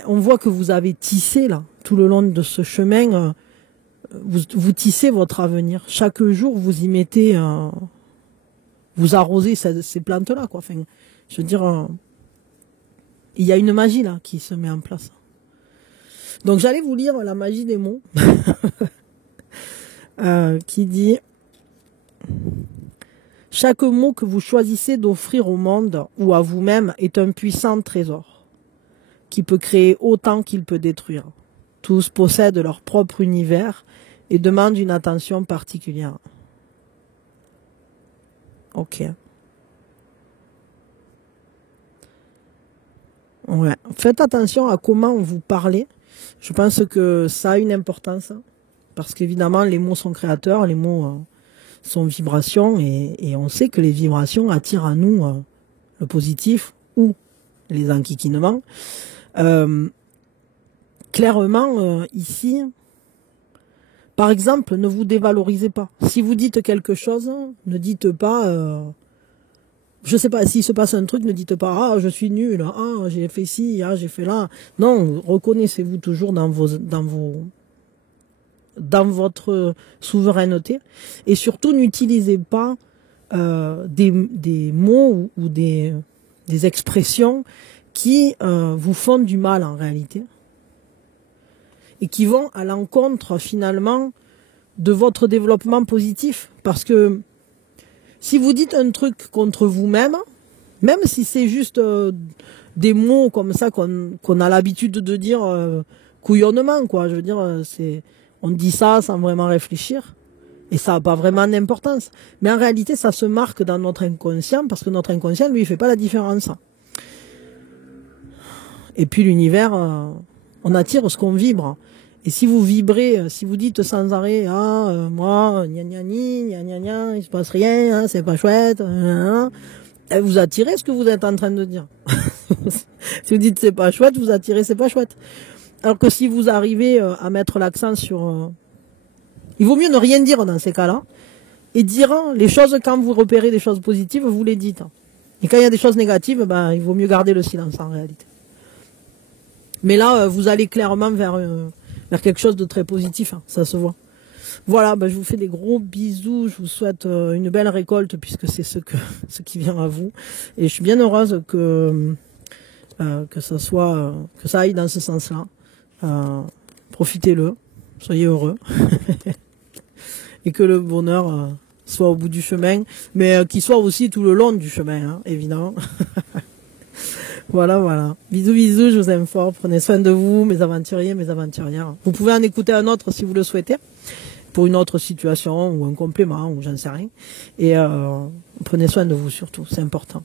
on voit que vous avez tissé, là, tout le long de ce chemin, vous tissez votre avenir. Chaque jour, vous y mettez... vous arrosez ces plantes-là, quoi. Enfin, je veux dire, il y a une magie, là, qui se met en place. Donc, j'allais vous lire la magie des mots, qui dit... Chaque mot que vous choisissez d'offrir au monde ou à vous-même est un puissant trésor qui peut créer autant qu'il peut détruire. Tous possèdent leur propre univers et demandent une attention particulière. Ok. Ouais. Faites attention à comment vous parlez. Je pense que ça a une importance parce qu'évidemment les mots sont créateurs, les mots... sont vibrations et on sait que les vibrations attirent à nous le positif ou les enquiquinements. Clairement, ici, par exemple, ne vous dévalorisez pas. Si vous dites quelque chose, ne dites pas, je sais pas, s'il se passe un truc, ne dites pas, ah, je suis nul, ah, j'ai fait ci, ah, j'ai fait là. Non, reconnaissez-vous toujours dans votre souveraineté et surtout n'utilisez pas des mots ou des expressions qui vous font du mal en réalité. et qui vont à l'encontre finalement de votre développement positif. Parce que si vous dites un truc contre vous-même, même si c'est juste des mots comme ça qu'on a l'habitude de dire couillonnement, quoi. Je veux dire, on dit ça sans vraiment réfléchir. Et ça n'a pas vraiment d'importance. Mais en réalité, ça se marque dans notre inconscient, parce que notre inconscient, lui, il fait pas la différence. Et puis l'univers, on attire ce qu'on vibre. Et si vous vibrez, si vous dites sans arrêt, moi, gna gna gna gna gna, il se passe rien, hein, c'est pas chouette, vous attirez ce que vous êtes en train de dire. Si vous dites c'est pas chouette, vous attirez c'est pas chouette. Alors que si vous arrivez à mettre l'accent sur... il vaut mieux ne rien dire dans ces cas-là, et dire les choses, quand vous repérez des choses positives, vous les dites. Et quand il y a des choses négatives, ben, il vaut mieux garder le silence en réalité. Mais là, vous allez clairement vers quelque chose de très positif, hein, ça se voit. Voilà, ben, je vous fais des gros bisous, je vous souhaite une belle récolte, puisque c'est ce qui vient à vous. Et je suis bien heureuse que ça aille dans ce sens-là. Profitez-le, soyez heureux. Et que le bonheur soit au bout du chemin, mais qu'il soit aussi tout le long du chemin, hein, évidemment. Voilà. Bisous, bisous, je vous aime fort. Prenez soin de vous, mes aventuriers, mes aventurières. Vous pouvez en écouter un autre si vous le souhaitez, pour une autre situation, ou un complément, ou j'en sais rien. Et prenez soin de vous surtout, c'est important.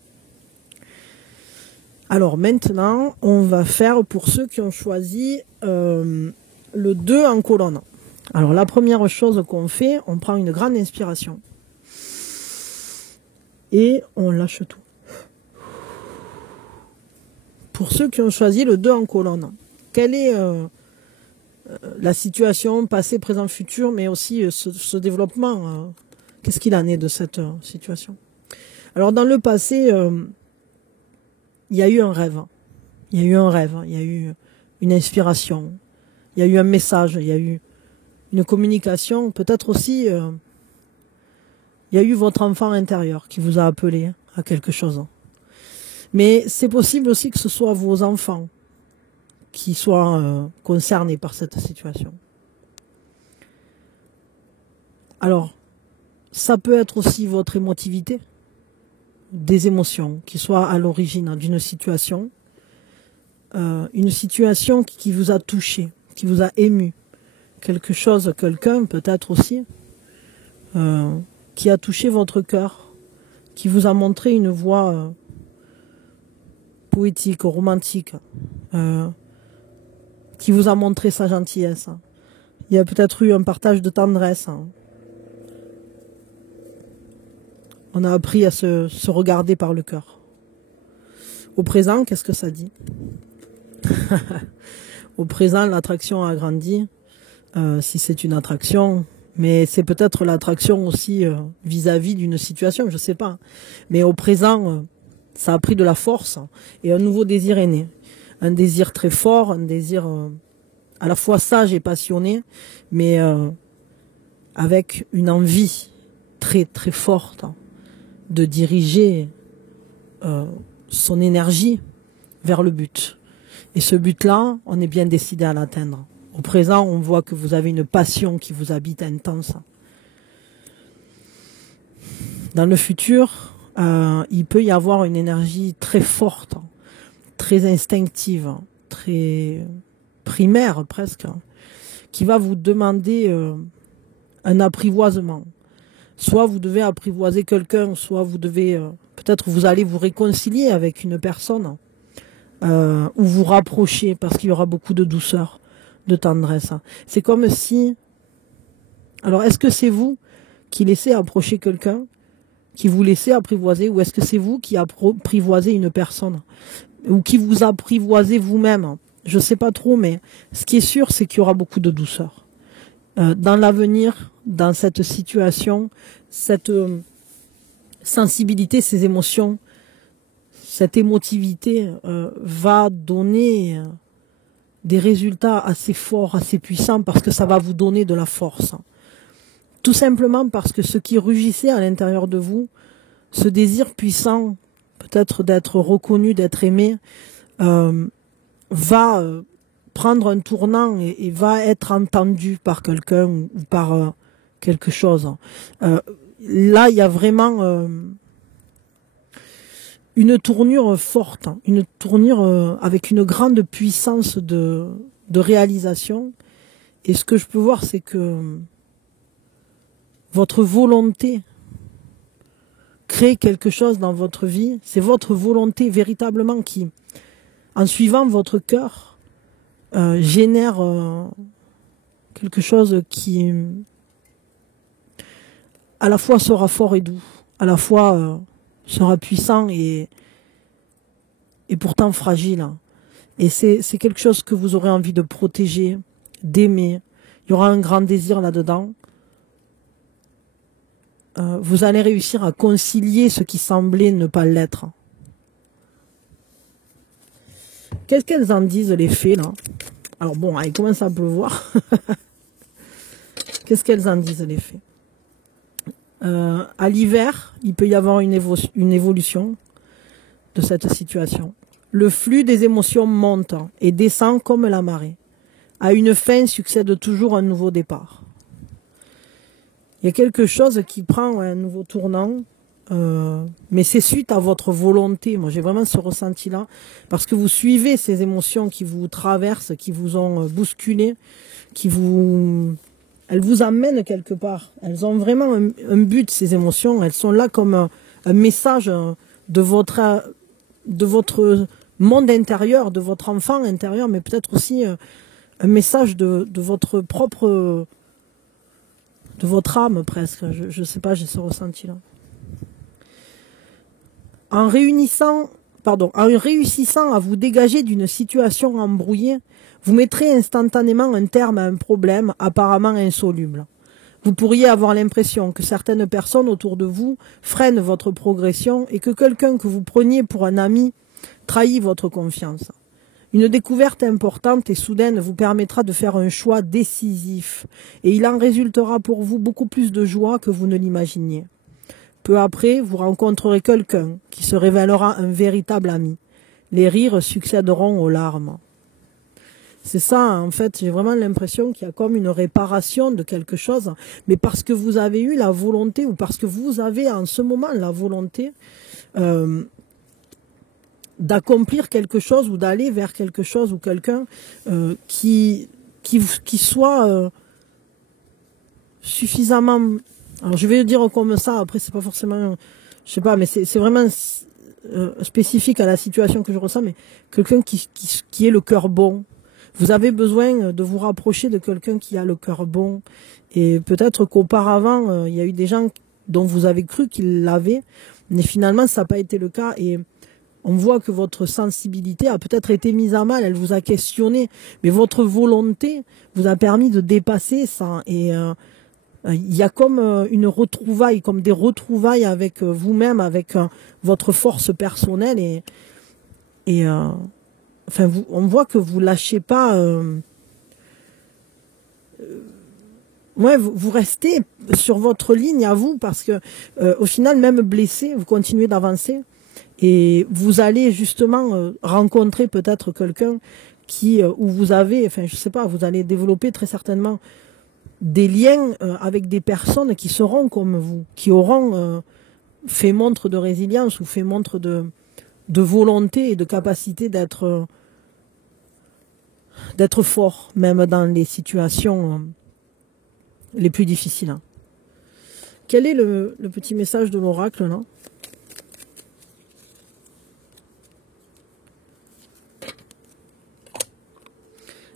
Alors maintenant, on va faire pour ceux qui ont choisi le 2 en colonne. Alors la première chose qu'on fait, on prend une grande inspiration. Et on lâche tout. Pour ceux qui ont choisi le 2 en colonne, quelle est la situation passé, présent, futur, mais aussi ce développement, qu'est-ce qu'il en est de cette situation? Alors dans le passé, il y a eu un rêve. Il y a eu un rêve, il y a eu une inspiration, il y a eu un message, il y a eu une communication, peut-être aussi, il y a eu votre enfant intérieur qui vous a appelé à quelque chose. Mais c'est possible aussi que ce soit vos enfants qui soient concernés par cette situation. Alors, ça peut être aussi votre émotivité, des émotions qui soient à l'origine d'une situation, une situation qui vous a touché, qui vous a ému, quelque chose, quelqu'un peut-être aussi, qui a touché votre cœur, qui vous a montré une voie poétique, romantique, qui vous a montré sa gentillesse. Il y a peut-être eu un partage de tendresse. On a appris à se regarder par le cœur. Au présent, qu'est-ce que ça dit? Au présent, l'attraction a grandi, si c'est une attraction, mais c'est peut-être l'attraction aussi vis-à-vis d'une situation, je ne sais pas. Mais au présent, ça a pris de la force et un nouveau désir est né. Un désir très fort, un désir à la fois sage et passionné, mais avec une envie très très forte de diriger son énergie vers le but. Et ce but-là, on est bien décidé à l'atteindre. Au présent, on voit que vous avez une passion qui vous habite intense. Dans le futur, il peut y avoir une énergie très forte, très instinctive, très primaire presque, qui va vous demander un apprivoisement. Soit vous devez apprivoiser quelqu'un, soit vous devez, peut-être vous allez vous réconcilier avec une personne, ou vous rapprocher, parce qu'il y aura beaucoup de douceur, de tendresse. C'est comme si... Alors, est-ce que c'est vous qui laissez approcher quelqu'un, qui vous laissez apprivoiser, ou est-ce que c'est vous qui apprivoisez une personne, ou qui vous apprivoisez vous-même? Je ne sais pas trop, mais ce qui est sûr, c'est qu'il y aura beaucoup de douceur. Dans l'avenir, dans cette situation, cette sensibilité, ces émotions, cette émotivité va donner des résultats assez forts, assez puissants, parce que ça va vous donner de la force. Tout simplement parce que ce qui rugissait à l'intérieur de vous, ce désir puissant, peut-être d'être reconnu, d'être aimé, va prendre un tournant et va être entendu par quelqu'un ou par quelque chose. Là, il y a vraiment une tournure forte, une tournure avec une grande puissance de réalisation. Et ce que je peux voir, c'est que votre volonté crée quelque chose dans votre vie. C'est votre volonté véritablement qui, en suivant votre cœur, génère quelque chose qui à la fois sera fort et doux, à la fois sera puissant et pourtant fragile. Et c'est quelque chose que vous aurez envie de protéger, d'aimer. Il y aura un grand désir là-dedans. Vous allez réussir à concilier ce qui semblait ne pas l'être. Qu'est-ce qu'elles en disent, les fées, là? Alors bon, il commence à pleuvoir. Qu'est-ce qu'elles en disent, les fées? À l'hiver, il peut y avoir une évolution de cette situation. Le flux des émotions monte et descend comme la marée. À une fin succède toujours un nouveau départ. Il y a quelque chose qui prend un nouveau tournant, mais c'est suite à votre volonté. Moi, j'ai vraiment ce ressenti-là, parce que vous suivez ces émotions qui vous traversent, qui vous ont bousculé, elles vous amènent quelque part. Elles ont vraiment un but, ces émotions. Elles sont là comme un message de votre monde intérieur, de votre enfant intérieur, mais peut-être aussi un message de votre propre, de votre âme presque. Je sais pas, j'ai ce ressenti-là. En réussissant à vous dégager d'une situation embrouillée, vous mettrez instantanément un terme à un problème apparemment insoluble. Vous pourriez avoir l'impression que certaines personnes autour de vous freinent votre progression et que quelqu'un que vous preniez pour un ami trahit votre confiance. Une découverte importante et soudaine vous permettra de faire un choix décisif et il en résultera pour vous beaucoup plus de joie que vous ne l'imaginiez. Peu après, vous rencontrerez quelqu'un qui se révélera un véritable ami. Les rires succéderont aux larmes. C'est ça, en fait, j'ai vraiment l'impression qu'il y a comme une réparation de quelque chose, mais parce que vous avez eu la volonté, ou parce que vous avez en ce moment la volonté d'accomplir quelque chose, ou d'aller vers quelque chose, ou quelqu'un qui soit suffisamment... Alors je vais le dire comme ça, après c'est pas forcément... Je sais pas, mais c'est vraiment spécifique à la situation que je ressens, mais quelqu'un qui ait le cœur bon. Vous avez besoin de vous rapprocher de quelqu'un qui a le cœur bon. Et peut-être qu'auparavant, il y a eu des gens dont vous avez cru qu'ils l'avaient, mais finalement, ça n'a pas été le cas. Et on voit que votre sensibilité a peut-être été mise à mal, elle vous a questionné. Mais votre volonté vous a permis de dépasser ça. Et il y a comme une retrouvaille, comme des retrouvailles avec vous-même, avec votre force personnelle. Enfin, on voit que vous lâchez pas. Vous restez sur votre ligne à vous parce que, au final, même blessé, vous continuez d'avancer et vous allez justement rencontrer peut-être quelqu'un où vous avez, enfin, je sais pas, vous allez développer très certainement des liens avec des personnes qui seront comme vous, qui auront fait montre de résilience ou fait montre de volonté et de capacité d'être fort, même dans les situations les plus difficiles. Quel est le petit message de l'oracle, là?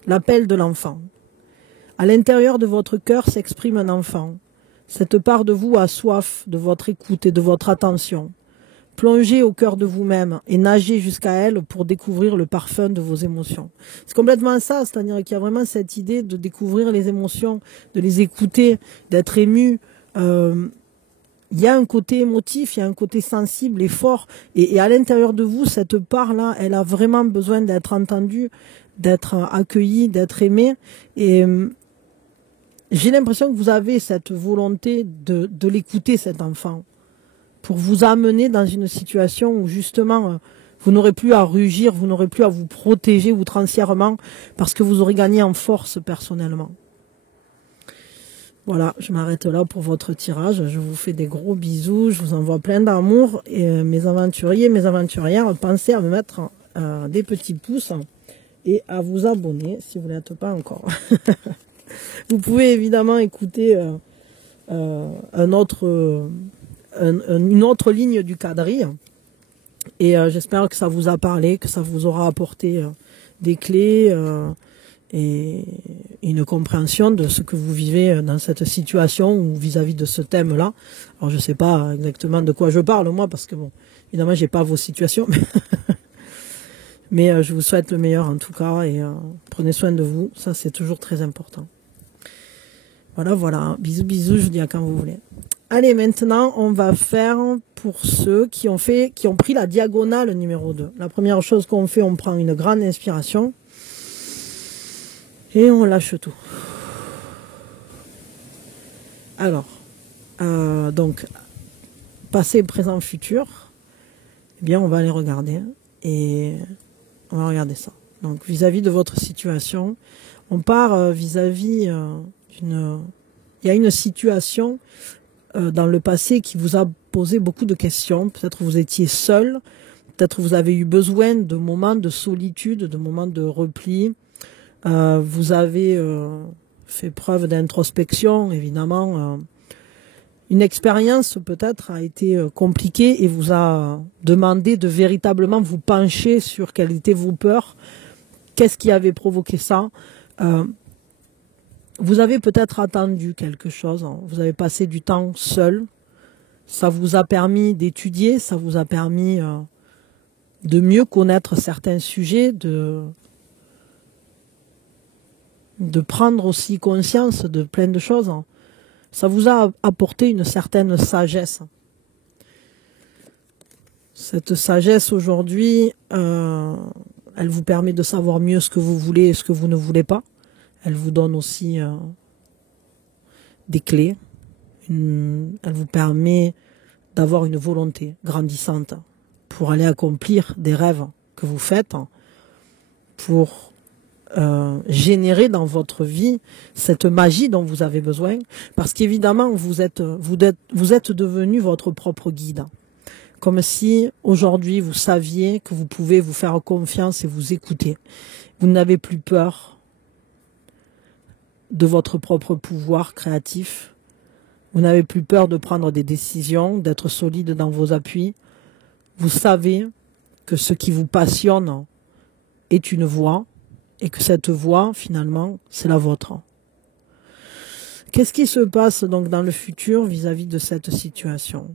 L'appel de l'enfant. À l'intérieur de votre cœur s'exprime un enfant. Cette part de vous a soif de votre écoute et de votre attention. Plongez au cœur de vous-même et nagez jusqu'à elle pour découvrir le parfum de vos émotions. C'est complètement ça, c'est-à-dire qu'il y a vraiment cette idée de découvrir les émotions, de les écouter, d'être ému. Il y a un côté émotif, il y a un côté sensible et fort. Et à l'intérieur de vous, cette part-là, elle a vraiment besoin d'être entendue, d'être accueillie, d'être aimée. Et j'ai l'impression que vous avez cette volonté de l'écouter, cet enfant, pour vous amener dans une situation où justement Vous n'aurez plus à rugir, vous n'aurez plus à vous protéger outrancièrement parce que vous aurez gagné en force personnellement. Voilà, je m'arrête là pour votre tirage. Je vous fais des gros bisous, je vous envoie plein d'amour. Et mes aventuriers, mes aventurières, pensez à me mettre des petits pouces et à vous abonner si vous n'êtes pas encore. Vous pouvez évidemment écouter une autre ligne du quadrille. Et j'espère que ça vous a parlé, que ça vous aura apporté des clés et une compréhension de ce que vous vivez dans cette situation ou vis-à-vis de ce thème-là. Alors je ne sais pas exactement de quoi je parle moi, parce que bon, évidemment j'ai pas vos situations, mais je vous souhaite le meilleur en tout cas et prenez soin de vous, ça c'est toujours très important. Voilà, voilà, bisous, bisous, je vous dis à quand vous voulez. Allez, maintenant, on va faire pour ceux qui ont pris la diagonale numéro 2. La première chose qu'on fait, on prend une grande inspiration et on lâche tout. Alors, donc, passé, présent, futur, eh bien, on va les regarder et on va regarder ça. Donc, vis-à-vis de votre situation, on part vis-à-vis d'une... Il y a une situation dans le passé qui vous a posé beaucoup de questions. Peut-être vous étiez seul, peut-être vous avez eu besoin de moments de solitude, de moments de repli. Vous avez fait preuve d'introspection, évidemment. Une expérience peut-être a été compliquée et vous a demandé de véritablement vous pencher sur quelles étaient vos peurs, qu'est-ce qui avait provoqué ça. Vous avez peut-être attendu quelque chose, hein. Vous avez passé du temps seul, ça vous a permis d'étudier, ça vous a permis de mieux connaître certains sujets, de prendre aussi conscience de plein de choses. Hein. Ça vous a apporté une certaine sagesse. Cette sagesse aujourd'hui, elle vous permet de savoir mieux ce que vous voulez et ce que vous ne voulez pas. Elle vous donne aussi des clés. Elle vous permet d'avoir une volonté grandissante pour aller accomplir des rêves que vous faites, pour générer dans votre vie cette magie dont vous avez besoin. Parce qu'évidemment, vous êtes devenu votre propre guide. Comme si aujourd'hui vous saviez que vous pouvez vous faire confiance et vous écouter. Vous n'avez plus peur de votre propre pouvoir créatif. Vous n'avez plus peur de prendre des décisions, d'être solide dans vos appuis. Vous savez que ce qui vous passionne est une voie et que cette voie, finalement, c'est la vôtre. Qu'est-ce qui se passe donc dans le futur vis-à-vis de cette situation?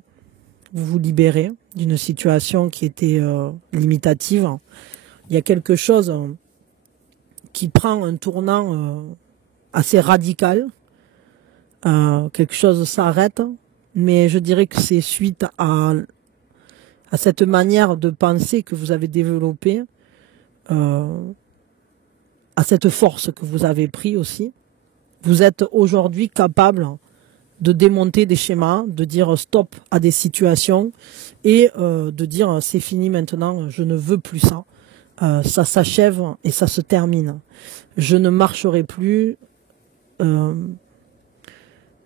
Vous vous libérez d'une situation qui était limitative. Il y a quelque chose qui prend un tournant assez radical. Quelque chose s'arrête, mais je dirais que c'est suite à cette manière de penser que vous avez développée, à cette force que vous avez pris aussi. Vous êtes aujourd'hui capable de démonter des schémas, de dire stop à des situations et de dire c'est fini maintenant, je ne veux plus ça. Ça s'achève et ça se termine. Je ne marcherai plus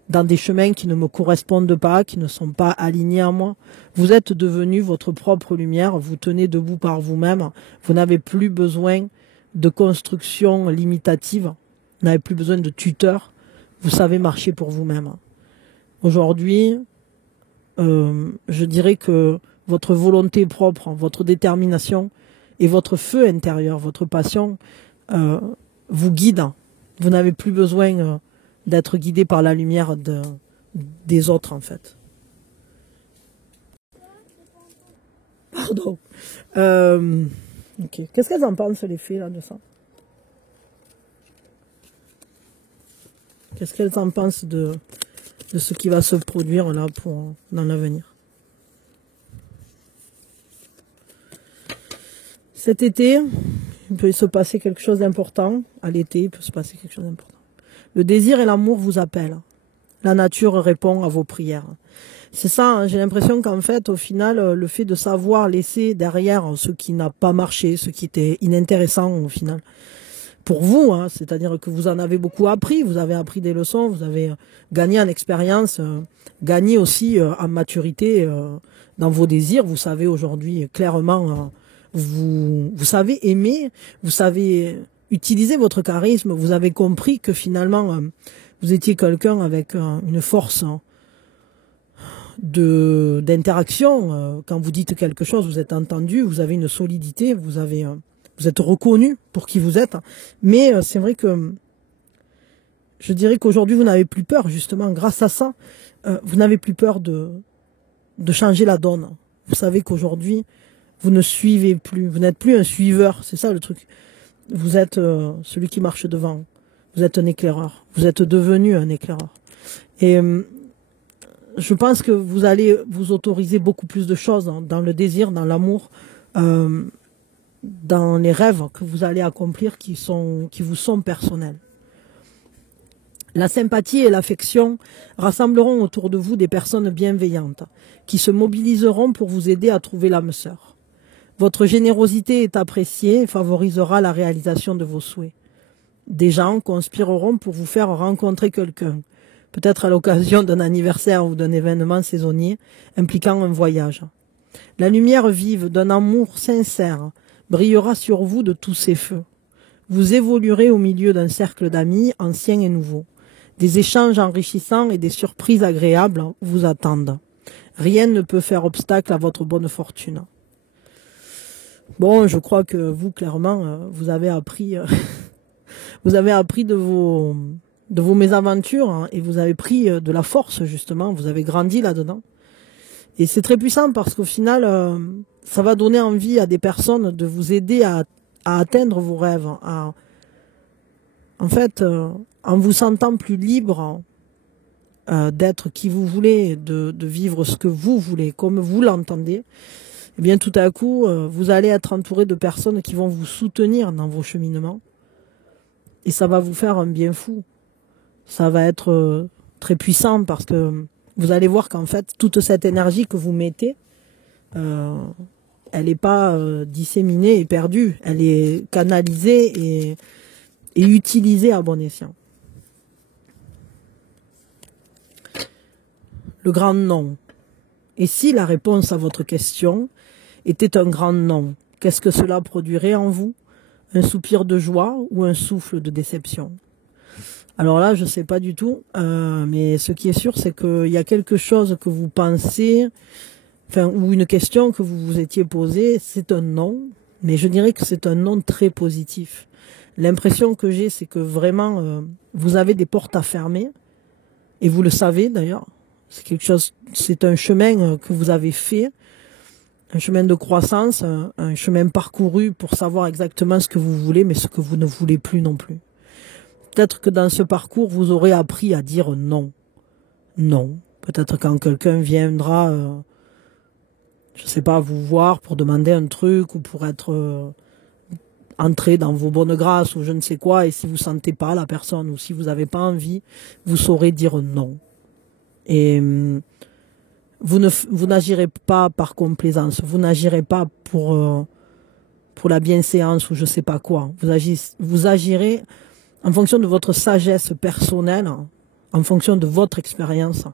dans des chemins qui ne me correspondent pas, qui ne sont pas alignés à moi. Vous êtes devenu votre propre lumière, vous tenez debout par vous-même, vous n'avez plus besoin de construction limitative, vous n'avez plus besoin de tuteur, vous savez marcher pour vous-même. Aujourd'hui, je dirais que votre volonté propre, votre détermination et votre feu intérieur, votre passion, vous guident. Vous n'avez plus besoin d'être guidé par la lumière des autres, en fait. Pardon. Ok. Qu'est-ce qu'elles en pensent, les filles, là, de ça? Qu'est-ce qu'elles en pensent de ce qui va se produire, là, dans l'avenir? Cet été, il peut se passer quelque chose d'important. À l'été, il peut se passer quelque chose d'important. Le désir et l'amour vous appellent. la nature répond à vos prières. C'est ça, hein, j'ai l'impression qu'en fait, au final, le fait de savoir laisser derrière ce qui n'a pas marché, ce qui était inintéressant au final, pour vous, hein, c'est-à-dire que vous en avez beaucoup appris, vous avez appris des leçons, vous avez gagné en expérience, gagné aussi en maturité dans vos désirs. Vous savez aujourd'hui clairement, vous savez aimer, vous savez utiliser votre charisme, vous avez compris que finalement vous étiez quelqu'un avec une force d'interaction. Quand vous dites quelque chose, vous êtes entendu, vous avez une solidité, vous êtes reconnu pour qui vous êtes. Mais c'est vrai que je dirais qu'aujourd'hui, vous n'avez plus peur, justement, grâce à ça. Vous n'avez plus peur de changer la donne. Vous savez qu'aujourd'hui, vous ne suivez plus. Vous n'êtes plus un suiveur. C'est ça le truc. Vous êtes celui qui marche devant. Vous êtes un éclaireur. Vous êtes devenu un éclaireur. Et je pense que vous allez vous autoriser beaucoup plus de choses dans le désir, dans l'amour, dans les rêves que vous allez accomplir qui vous sont personnels. La sympathie et l'affection rassembleront autour de vous des personnes bienveillantes qui se mobiliseront pour vous aider à trouver l'âme sœur. Votre générosité est appréciée et favorisera la réalisation de vos souhaits. Des gens conspireront pour vous faire rencontrer quelqu'un, peut-être à l'occasion d'un anniversaire ou d'un événement saisonnier impliquant un voyage. La lumière vive d'un amour sincère brillera sur vous de tous ses feux. Vous évoluerez au milieu d'un cercle d'amis anciens et nouveaux. Des échanges enrichissants et des surprises agréables vous attendent. Rien ne peut faire obstacle à votre bonne fortune. Bon, je crois que vous, clairement, vous avez appris, vous avez appris de vos mésaventures, hein, et vous avez pris de la force, justement. Vous avez grandi là-dedans. Et c'est très puissant parce qu'au final, ça va donner envie à des personnes de vous aider à atteindre vos rêves. En fait, en vous sentant plus libre d'être qui vous voulez, de vivre ce que vous voulez, comme vous l'entendez, eh bien tout à coup, vous allez être entouré de personnes qui vont vous soutenir dans vos cheminements. Et ça va vous faire un bien fou. Ça va être très puissant parce que vous allez voir qu'en fait, toute cette énergie que vous mettez, elle n'est pas disséminée et perdue. Elle est canalisée et utilisée à bon escient. Le grand non. Et si la réponse à votre question était un grand non, qu'est-ce que cela produirait en vous? Un soupir de joie ou un souffle de déception? Alors là, je ne sais pas du tout, mais ce qui est sûr, c'est qu'il y a quelque chose que vous pensez, ou une question que vous vous étiez posée, c'est un non, mais je dirais que c'est un non très positif. L'impression que j'ai, c'est que vraiment, vous avez des portes à fermer, et vous le savez d'ailleurs. C'est quelque chose, c'est un chemin que vous avez fait, un chemin de croissance, un chemin parcouru pour savoir exactement ce que vous voulez, mais ce que vous ne voulez plus non plus. Peut-être que dans ce parcours, vous aurez appris à dire non. Non. Peut-être quand quelqu'un viendra, je sais pas, vous voir pour demander un truc ou pour être entré dans vos bonnes grâces ou je ne sais quoi, et si vous sentez pas la personne ou si vous n'avez pas envie, vous saurez dire non. Et vous n'agirez pas par complaisance, vous n'agirez pas pour la bienséance ou je sais pas quoi. Vous agirez en fonction de votre sagesse personnelle, en fonction de votre expérience,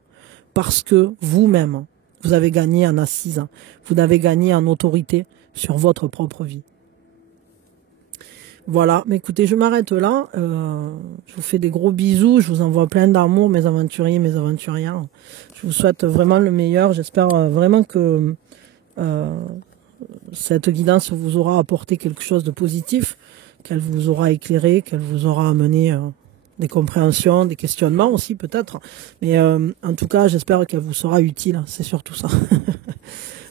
parce que vous-même, vous avez gagné en assise, vous avez gagné en autorité sur votre propre vie. Voilà, mais écoutez, je m'arrête là. Je vous fais des gros bisous, je vous envoie plein d'amour, mes aventuriers, mes aventurières. Je vous souhaite vraiment le meilleur. J'espère vraiment que cette guidance vous aura apporté quelque chose de positif, qu'elle vous aura éclairé, qu'elle vous aura amené des compréhensions, des questionnements aussi peut-être. Mais en tout cas, j'espère qu'elle vous sera utile. C'est surtout ça.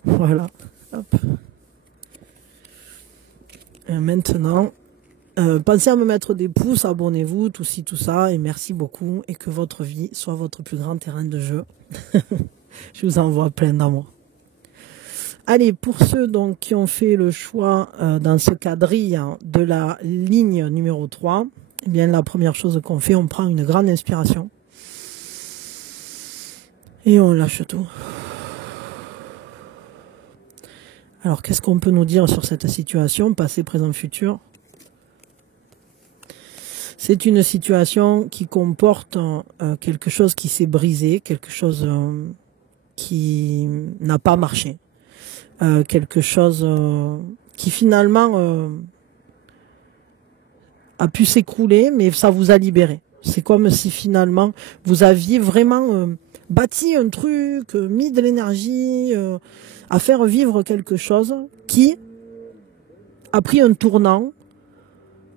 Voilà. Hop. Et maintenant... pensez à me mettre des pouces, abonnez-vous, tout ci, tout ça, et merci beaucoup, et que votre vie soit votre plus grand terrain de jeu. Je vous envoie plein d'amour. Allez, pour ceux donc qui ont fait le choix dans ce quadrille de la ligne numéro 3, eh bien la première chose qu'on fait, on prend une grande inspiration. Et on lâche tout. Alors, qu'est-ce qu'on peut nous dire sur cette situation, passé, présent, futur? C'est une situation qui comporte quelque chose qui s'est brisé, quelque chose qui n'a pas marché, quelque chose qui finalement a pu s'écrouler, mais ça vous a libéré. C'est comme si finalement vous aviez vraiment bâti un truc, mis de l'énergie à faire vivre quelque chose qui a pris un tournant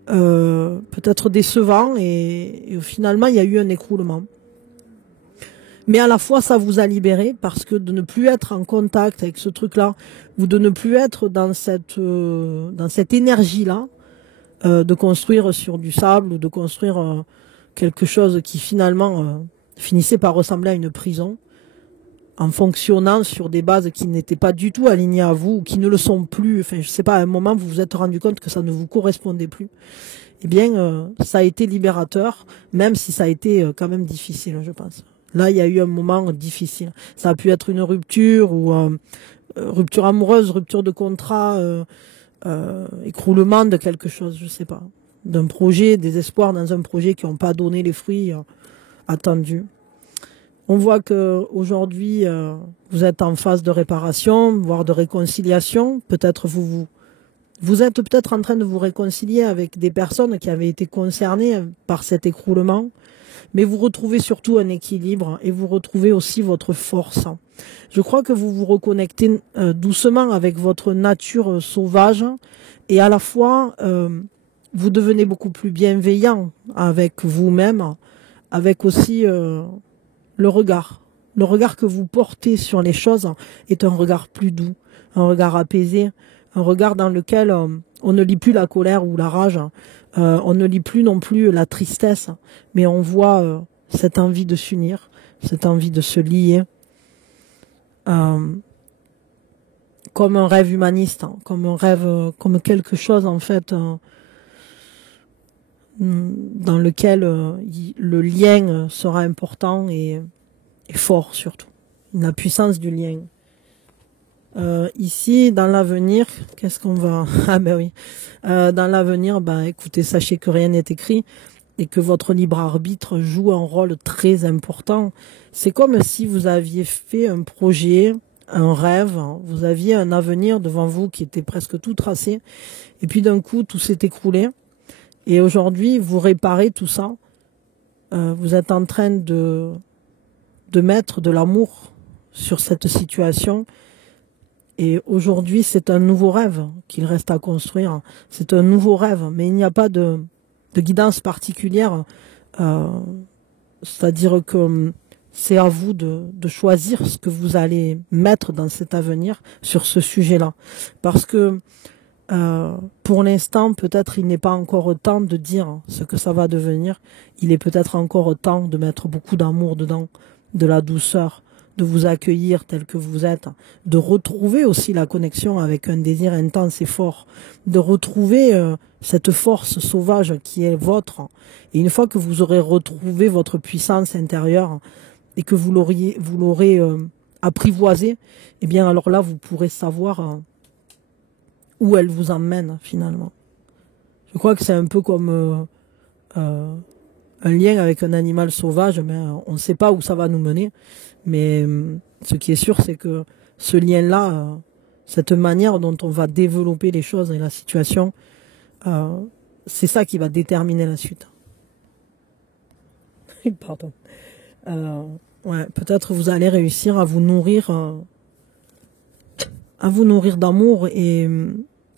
peut-être décevant et finalement il y a eu un écroulement. Mais à la fois ça vous a libéré parce que de ne plus être en contact avec ce truc-là ou de ne plus être dans cette énergie-là, de construire sur du sable ou de construire quelque chose qui finalement finissait par ressembler à une prison, en fonctionnant sur des bases qui n'étaient pas du tout alignées à vous, ou qui ne le sont plus. Enfin, je sais pas, à un moment, vous vous êtes rendu compte que ça ne vous correspondait plus. Eh bien, ça a été libérateur, même si ça a été quand même difficile, je pense. Là, il y a eu un moment difficile. Ça a pu être une rupture, ou rupture amoureuse, rupture de contrat, écroulement de quelque chose, je sais pas. D'un projet, des espoirs dans un projet qui n'ont pas donné les fruits attendus. On voit que aujourd'hui vous êtes en phase de réparation, voire de réconciliation. Peut-être vous êtes peut-être en train de vous réconcilier avec des personnes qui avaient été concernées par cet écroulement, mais vous retrouvez surtout un équilibre et vous retrouvez aussi votre force. Je crois que vous vous reconnectez doucement avec votre nature sauvage et à la fois vous devenez beaucoup plus bienveillant avec vous-même, avec aussi le regard. Le regard que vous portez sur les choses est un regard plus doux, un regard apaisé, un regard dans lequel on ne lit plus la colère ou la rage, on ne lit plus non plus la tristesse, mais on voit cette envie de s'unir, cette envie de se lier, comme un rêve humaniste, comme un rêve, comme quelque chose en fait dans lequel le lien sera important et fort surtout. La puissance du lien. Ici, dans l'avenir, qu'est-ce qu'on va... Ah ben oui. Dans l'avenir, écoutez, sachez que rien n'est écrit et que votre libre arbitre joue un rôle très important. C'est comme si vous aviez fait un projet, un rêve, vous aviez un avenir devant vous qui était presque tout tracé et puis d'un coup, tout s'est écroulé. Et aujourd'hui, vous réparez tout ça. Vous êtes en train de mettre de l'amour sur cette situation. Et aujourd'hui, c'est un nouveau rêve qu'il reste à construire. C'est un nouveau rêve, mais il n'y a pas de guidance particulière. C'est-à-dire que c'est à vous de choisir ce que vous allez mettre dans cet avenir sur ce sujet-là. Parce que pour l'instant, peut-être il n'est pas encore temps de dire ce que ça va devenir. Il est peut-être encore temps de mettre beaucoup d'amour dedans, de la douceur, de vous accueillir tel que vous êtes, de retrouver aussi la connexion avec un désir intense et fort, de retrouver cette force sauvage qui est vôtre. Et une fois que vous aurez retrouvé votre puissance intérieure et que vous l'aurez apprivoisée, eh bien alors là, vous pourrez savoir où elle vous emmène finalement. Je crois que c'est un peu comme un lien avec un animal sauvage, mais on ne sait pas où ça va nous mener. Mais ce qui est sûr, c'est que ce lien-là, cette manière dont on va développer les choses et la situation, c'est ça qui va déterminer la suite. Pardon. Ouais, peut-être vous allez réussir à vous nourrir d'amour et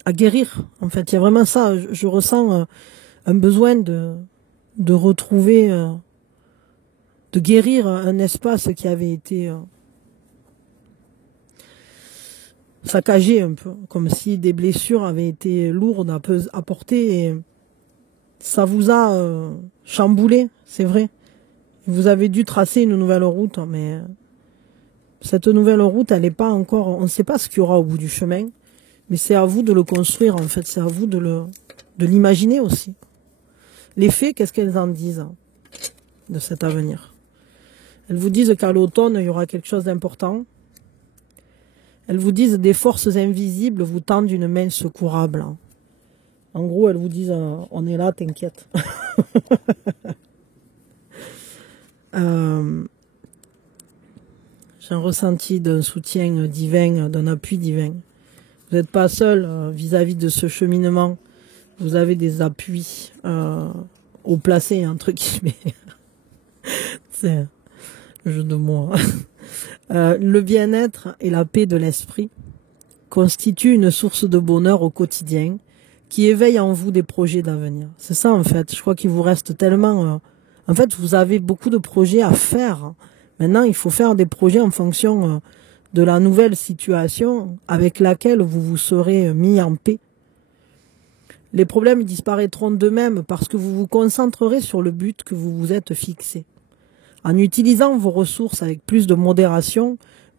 à guérir. En fait, il y a vraiment ça. Je ressens un besoin de retrouver, de guérir un espace qui avait été saccagé un peu, comme si des blessures avaient été lourdes à porter et ça vous a chamboulé, c'est vrai. Vous avez dû tracer une nouvelle route, mais cette nouvelle route, elle n'est pas encore, on ne sait pas ce qu'il y aura au bout du chemin, mais c'est à vous de le construire en fait, c'est à vous de l'imaginer aussi. Les fées, qu'est-ce qu'elles en disent de cet avenir? Elles vous disent qu'à l'automne, il y aura quelque chose d'important. Elles vous disent des forces invisibles vous tendent une main secourable. En gros, elles vous disent on est là, t'inquiète. J'ai un ressenti d'un soutien divin, d'un appui divin. Vous n'êtes pas seul vis-à-vis de ce cheminement. Vous avez des appuis au placé, entre guillemets. C'est un jeu de mots. Le bien-être et la paix de l'esprit constituent une source de bonheur au quotidien qui éveille en vous des projets d'avenir. C'est ça en fait. Je crois qu'il vous reste tellement... en fait, vous avez beaucoup de projets à faire. Maintenant, il faut faire des projets en fonction de la nouvelle situation avec laquelle vous vous serez mis en paix. Les problèmes disparaîtront d'eux-mêmes parce que vous vous concentrerez sur le but que vous vous êtes fixé. En utilisant vos ressources avec plus de modération,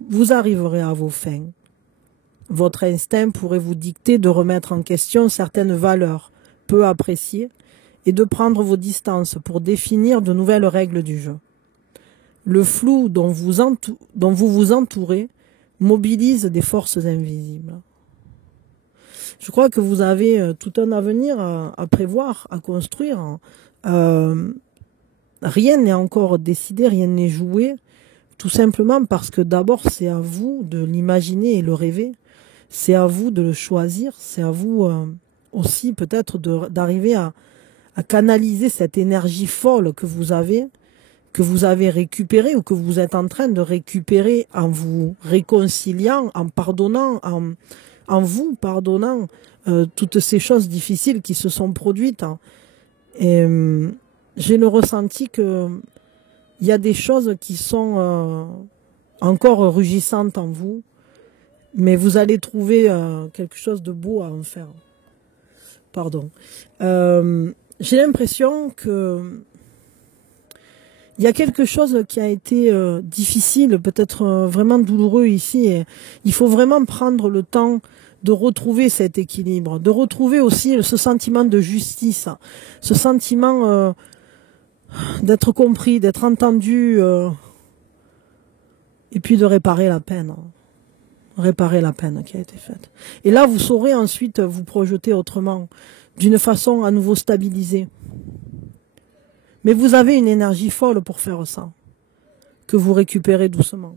vous arriverez à vos fins. Votre instinct pourrait vous dicter de remettre en question certaines valeurs peu appréciées et de prendre vos distances pour définir de nouvelles règles du jeu. Le flou dont vous vous entourez mobilise des forces invisibles. Je crois que vous avez tout un avenir à prévoir, à construire. Rien n'est encore décidé, rien n'est joué, tout simplement parce que d'abord c'est à vous de l'imaginer et le rêver, c'est à vous de le choisir, c'est à vous aussi peut-être d'arriver à canaliser cette énergie folle que vous avez récupérée ou que vous êtes en train de récupérer en vous réconciliant, en pardonnant, en vous pardonnant toutes ces choses difficiles qui se sont produites. Et j'ai le ressenti que il y a des choses qui sont encore rugissantes en vous, mais vous allez trouver quelque chose de beau à en faire. Pardon. J'ai l'impression que il y a quelque chose qui a été difficile, peut-être vraiment douloureux ici, et il faut vraiment prendre le temps de retrouver cet équilibre, de retrouver aussi ce sentiment de justice, ce sentiment d'être compris, d'être entendu, et puis de réparer la peine qui a été faite. Et là, vous saurez ensuite vous projeter autrement, d'une façon à nouveau stabilisée. Mais vous avez une énergie folle pour faire ça, que vous récupérez doucement.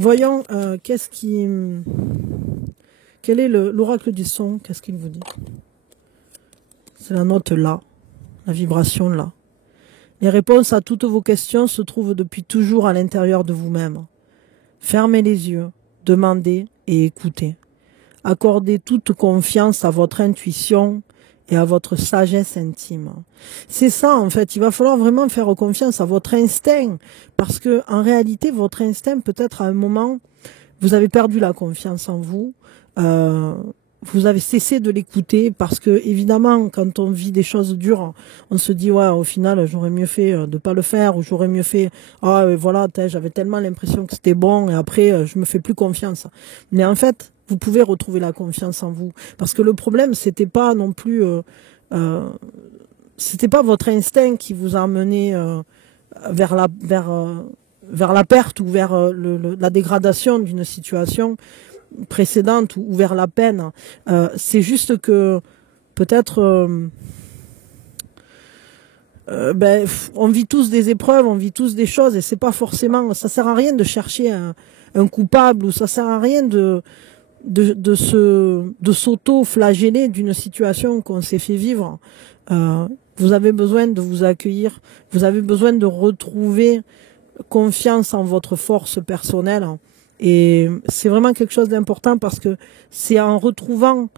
Voyons, quel est l'oracle du son, qu'est-ce qu'il vous dit? C'est la note La, la vibration La. Les réponses à toutes vos questions se trouvent depuis toujours à l'intérieur de vous-même. Fermez les yeux, demandez et écoutez. Accordez toute confiance à votre intuition et à votre sagesse intime. C'est ça, en fait. Il va falloir vraiment faire confiance à votre instinct. Parce que, en réalité, votre instinct, peut-être à un moment, vous avez perdu la confiance en vous. Vous avez cessé de l'écouter parce que, évidemment, quand on vit des choses dures, on se dit, ouais, au final, j'aurais mieux fait de pas le faire, ou j'aurais mieux fait, voilà, j'avais tellement l'impression que c'était bon, et après, je me fais plus confiance. Mais en fait, vous pouvez retrouver la confiance en vous. Parce que le problème, c'était pas non plus, c'était pas votre instinct qui vous a mené vers la perte ou vers la dégradation d'une situation précédente ou vers la peine. C'est juste que peut-être on vit tous des épreuves, on vit tous des choses, et c'est pas forcément, ça sert à rien de chercher un coupable, ou ça sert à rien de s'auto-flageller d'une situation qu'on s'est fait vivre. Vous avez besoin de vous accueillir, vous avez besoin de retrouver confiance en votre force personnelle, et c'est vraiment quelque chose d'important parce que c'est en retrouvant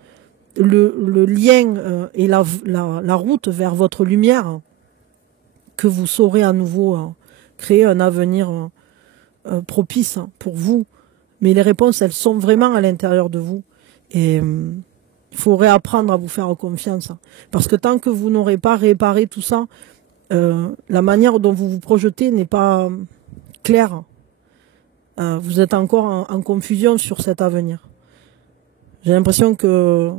le lien et la route vers votre lumière que vous saurez à nouveau créer un avenir propice pour vous. Mais les réponses, elles sont vraiment à l'intérieur de vous. Et il faut réapprendre à vous faire confiance. Parce que tant que vous n'aurez pas réparé tout ça, la manière dont vous vous projetez n'est pas claire. Vous êtes encore en confusion sur cet avenir. J'ai l'impression que,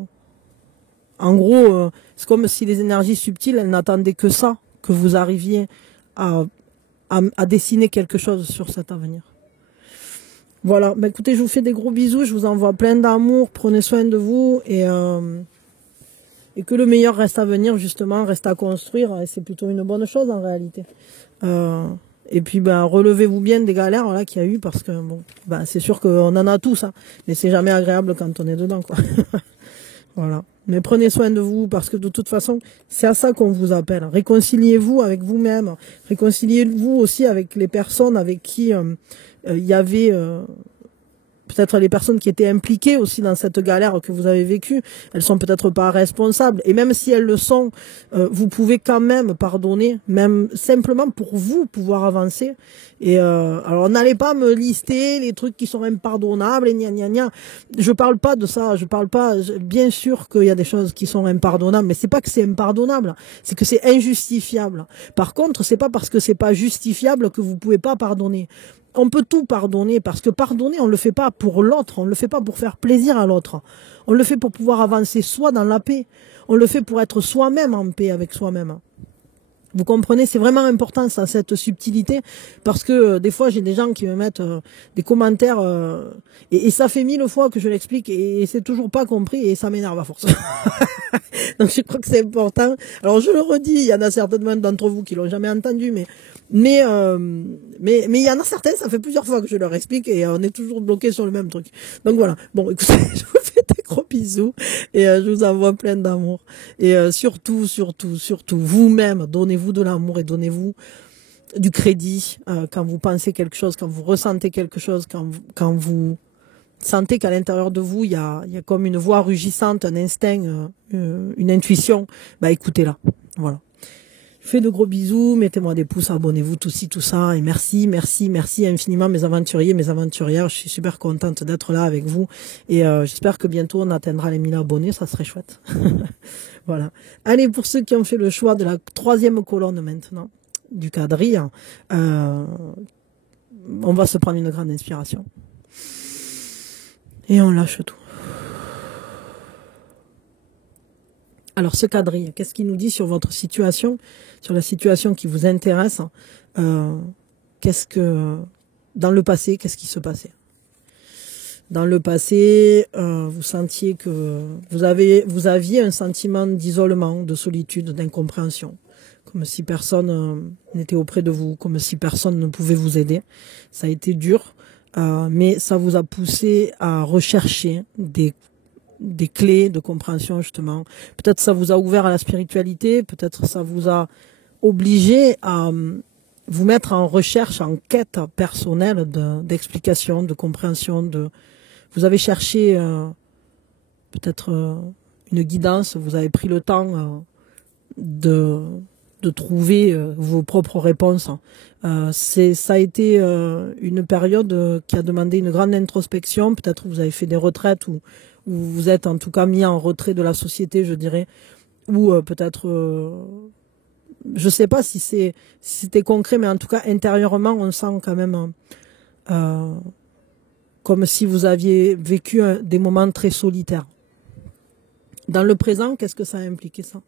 en gros, c'est comme si les énergies subtiles, elles n'attendaient que ça que vous arriviez à dessiner quelque chose sur cet avenir. Voilà, bah écoutez, je vous fais des gros bisous, je vous envoie plein d'amour, prenez soin de vous et que le meilleur reste à venir, justement, reste à construire, et c'est plutôt une bonne chose en réalité. Et puis ben relevez-vous bien des galères là qu'il y a eu, parce que bon, ben, c'est sûr qu'on en a tous, hein, mais c'est jamais agréable quand on est dedans, quoi. Voilà. Mais prenez soin de vous, parce que de toute façon, c'est à ça qu'on vous appelle. Réconciliez-vous avec vous-même, réconciliez-vous aussi avec les personnes avec qui il y avait peut-être les personnes qui étaient impliquées aussi dans cette galère que vous avez vécue. Elles sont peut-être pas responsables, et même si elles le sont, vous pouvez quand même pardonner, même simplement pour vous pouvoir avancer. Et alors n'allez pas me lister les trucs qui sont impardonnables et gna gna gna. Je parle pas de ça, je parle pas, bien sûr qu'il y a des choses qui sont impardonnables, mais c'est pas que c'est impardonnable, c'est que c'est injustifiable. Par contre, c'est pas parce que c'est pas justifiable que vous pouvez pas pardonner. On peut tout pardonner, parce que pardonner, on le fait pas pour l'autre, on le fait pas pour faire plaisir à l'autre. On le fait pour pouvoir avancer soi dans la paix. On le fait pour être soi-même en paix avec soi-même. Vous comprenez, c'est vraiment important ça, cette subtilité, parce que des fois j'ai des gens qui me mettent des commentaires et ça fait 1000 fois que je l'explique et c'est toujours pas compris et ça m'énerve à force. Donc je crois que c'est important. Alors je le redis, il y en a certainement d'entre vous qui l'ont jamais entendu, mais il y en a certains, ça fait plusieurs fois que je leur explique et on est toujours bloqué sur le même truc. Donc voilà. Bon, écoutez, je vous fais des gros bisous et je vous envoie plein d'amour. Et surtout, vous-même, donnez-vous de l'amour et donnez-vous du crédit quand vous pensez quelque chose, quand vous ressentez quelque chose, quand vous sentez qu'à l'intérieur de vous, il y a comme une voix rugissante, un instinct, une intuition. Bah écoutez-la. Voilà. Je fais de gros bisous, mettez-moi des pouces, abonnez-vous, tout ci, tout ça, et merci infiniment mes aventuriers, mes aventurières, je suis super contente d'être là avec vous, et j'espère que bientôt on atteindra les 1000 abonnés, ça serait chouette. Voilà. Allez, pour ceux qui ont fait le choix de la 3e colonne maintenant, du quadrille, on va se prendre une grande inspiration. Et on lâche tout. Alors ce quadrille, qu'est-ce qu'il nous dit sur votre situation, sur la situation qui vous intéresse? Qu'est-ce que dans le passé, qu'est-ce qui se passait? Dans le passé, vous sentiez que vous aviez un sentiment d'isolement, de solitude, d'incompréhension, comme si personne n'était auprès de vous, comme si personne ne pouvait vous aider. Ça a été dur, mais ça vous a poussé à rechercher des clés de compréhension, justement. Peut-être ça vous a ouvert à la spiritualité, peut-être ça vous a obligé à vous mettre en recherche, en quête personnelle d'explication, de compréhension. Vous avez cherché peut-être une guidance, vous avez pris le temps de trouver vos propres réponses. Ça a été une période qui a demandé une grande introspection. Peut-être vous avez fait des retraites ou vous êtes en tout cas mis en retrait de la société, je dirais, ou peut-être, je sais pas si c'était concret, mais en tout cas intérieurement, on sent quand même comme si vous aviez vécu des moments très solitaires. Dans le présent, qu'est-ce que ça a impliqué ça?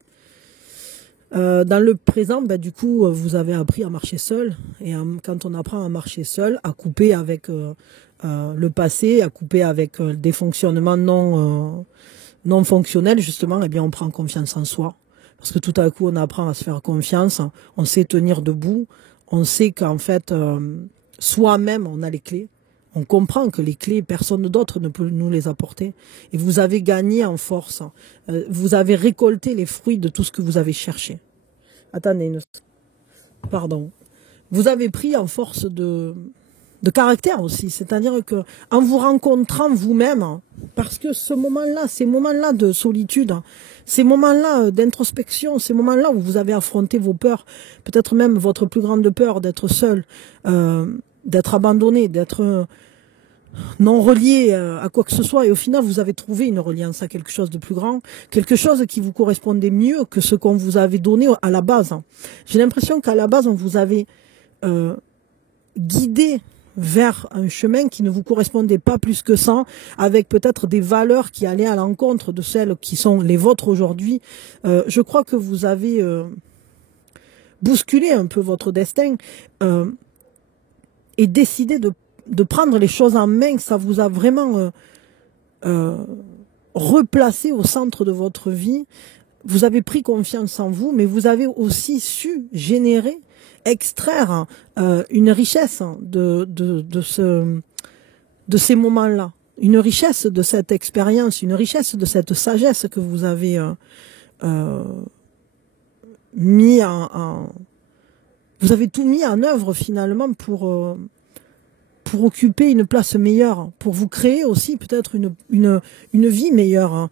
Dans le présent, du coup, vous avez appris à marcher seul, et quand on apprend à marcher seul, à couper avec le passé, à couper avec des fonctionnements non fonctionnels, justement, eh bien on prend confiance en soi. Parce que tout à coup, on apprend à se faire confiance, on sait tenir debout, on sait qu'en fait, soi-même, on a les clés. On comprend que les clés, personne d'autre ne peut nous les apporter. Et vous avez gagné en force. Vous avez récolté les fruits de tout ce que vous avez cherché. Attendez, pardon. Vous avez pris en force de caractère aussi. C'est-à-dire que en vous rencontrant vous-même, parce que ces moments-là de solitude, ces moments-là d'introspection, ces moments-là où vous avez affronté vos peurs, peut-être même votre plus grande peur d'être seul, d'être abandonné, d'être non relié à quoi que ce soit, et au final vous avez trouvé une reliance à quelque chose de plus grand, quelque chose qui vous correspondait mieux que ce qu'on vous avait donné à la base. J'ai l'impression qu'à la base on vous avait guidé vers un chemin qui ne vous correspondait pas plus que ça, avec peut-être des valeurs qui allaient à l'encontre de celles qui sont les vôtres aujourd'hui. Je crois que vous avez bousculer un peu votre destin et décider de prendre les choses en main. Ça vous a vraiment replacé au centre de votre vie. Vous avez pris confiance en vous, mais vous avez aussi su générer, extraire une richesse de ces moments-là, une richesse de cette expérience, une richesse de cette sagesse que vous avez vous avez tout mis en œuvre finalement pour occuper une place meilleure, pour vous créer aussi peut-être une vie meilleure, hein,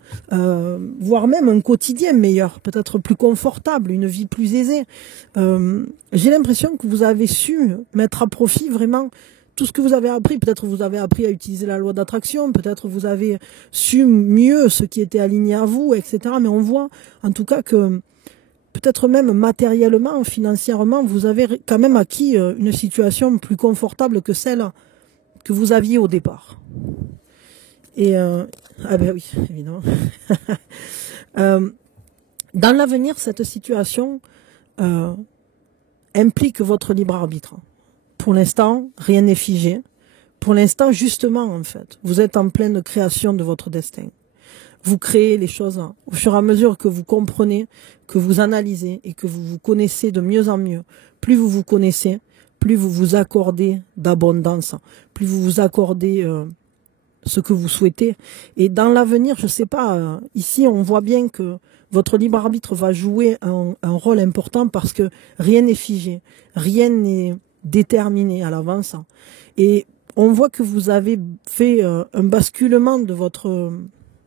voire même un quotidien meilleur, peut-être plus confortable, une vie plus aisée. J'ai l'impression que vous avez su mettre à profit vraiment tout ce que vous avez appris. Peut-être vous avez appris à utiliser la loi d'attraction, peut-être vous avez su mieux ce qui était aligné à vous, etc. Mais on voit en tout cas que peut-être même matériellement, financièrement, vous avez quand même acquis une situation plus confortable que celle que vous aviez au départ. Et ah ben oui, évidemment. Dans l'avenir, cette situation implique votre libre arbitre. Pour l'instant, rien n'est figé. Pour l'instant, justement, en fait, vous êtes en pleine création de votre destin. Vous créez les choses au fur et à mesure que vous comprenez, que vous analysez et que vous vous connaissez de mieux en mieux. Plus vous vous connaissez, plus vous vous accordez d'abondance, plus vous vous accordez ce que vous souhaitez. Et dans l'avenir, je sais pas, ici on voit bien que votre libre arbitre va jouer un rôle important parce que rien n'est figé, rien n'est déterminé à l'avance. Et on voit que vous avez fait un basculement de votre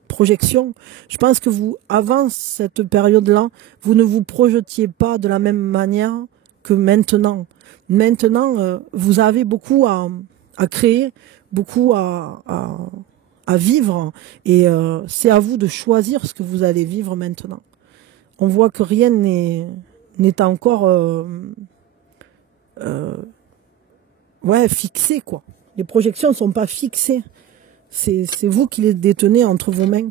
projection. Je pense que vous, avant cette période-là, vous ne vous projetiez pas de la même manière que maintenant. Maintenant, vous avez beaucoup à créer, beaucoup à vivre, et c'est à vous de choisir ce que vous allez vivre maintenant. On voit que rien n'est encore fixé, quoi. Les projections ne sont pas fixées. C'est vous qui les détenez entre vos mains.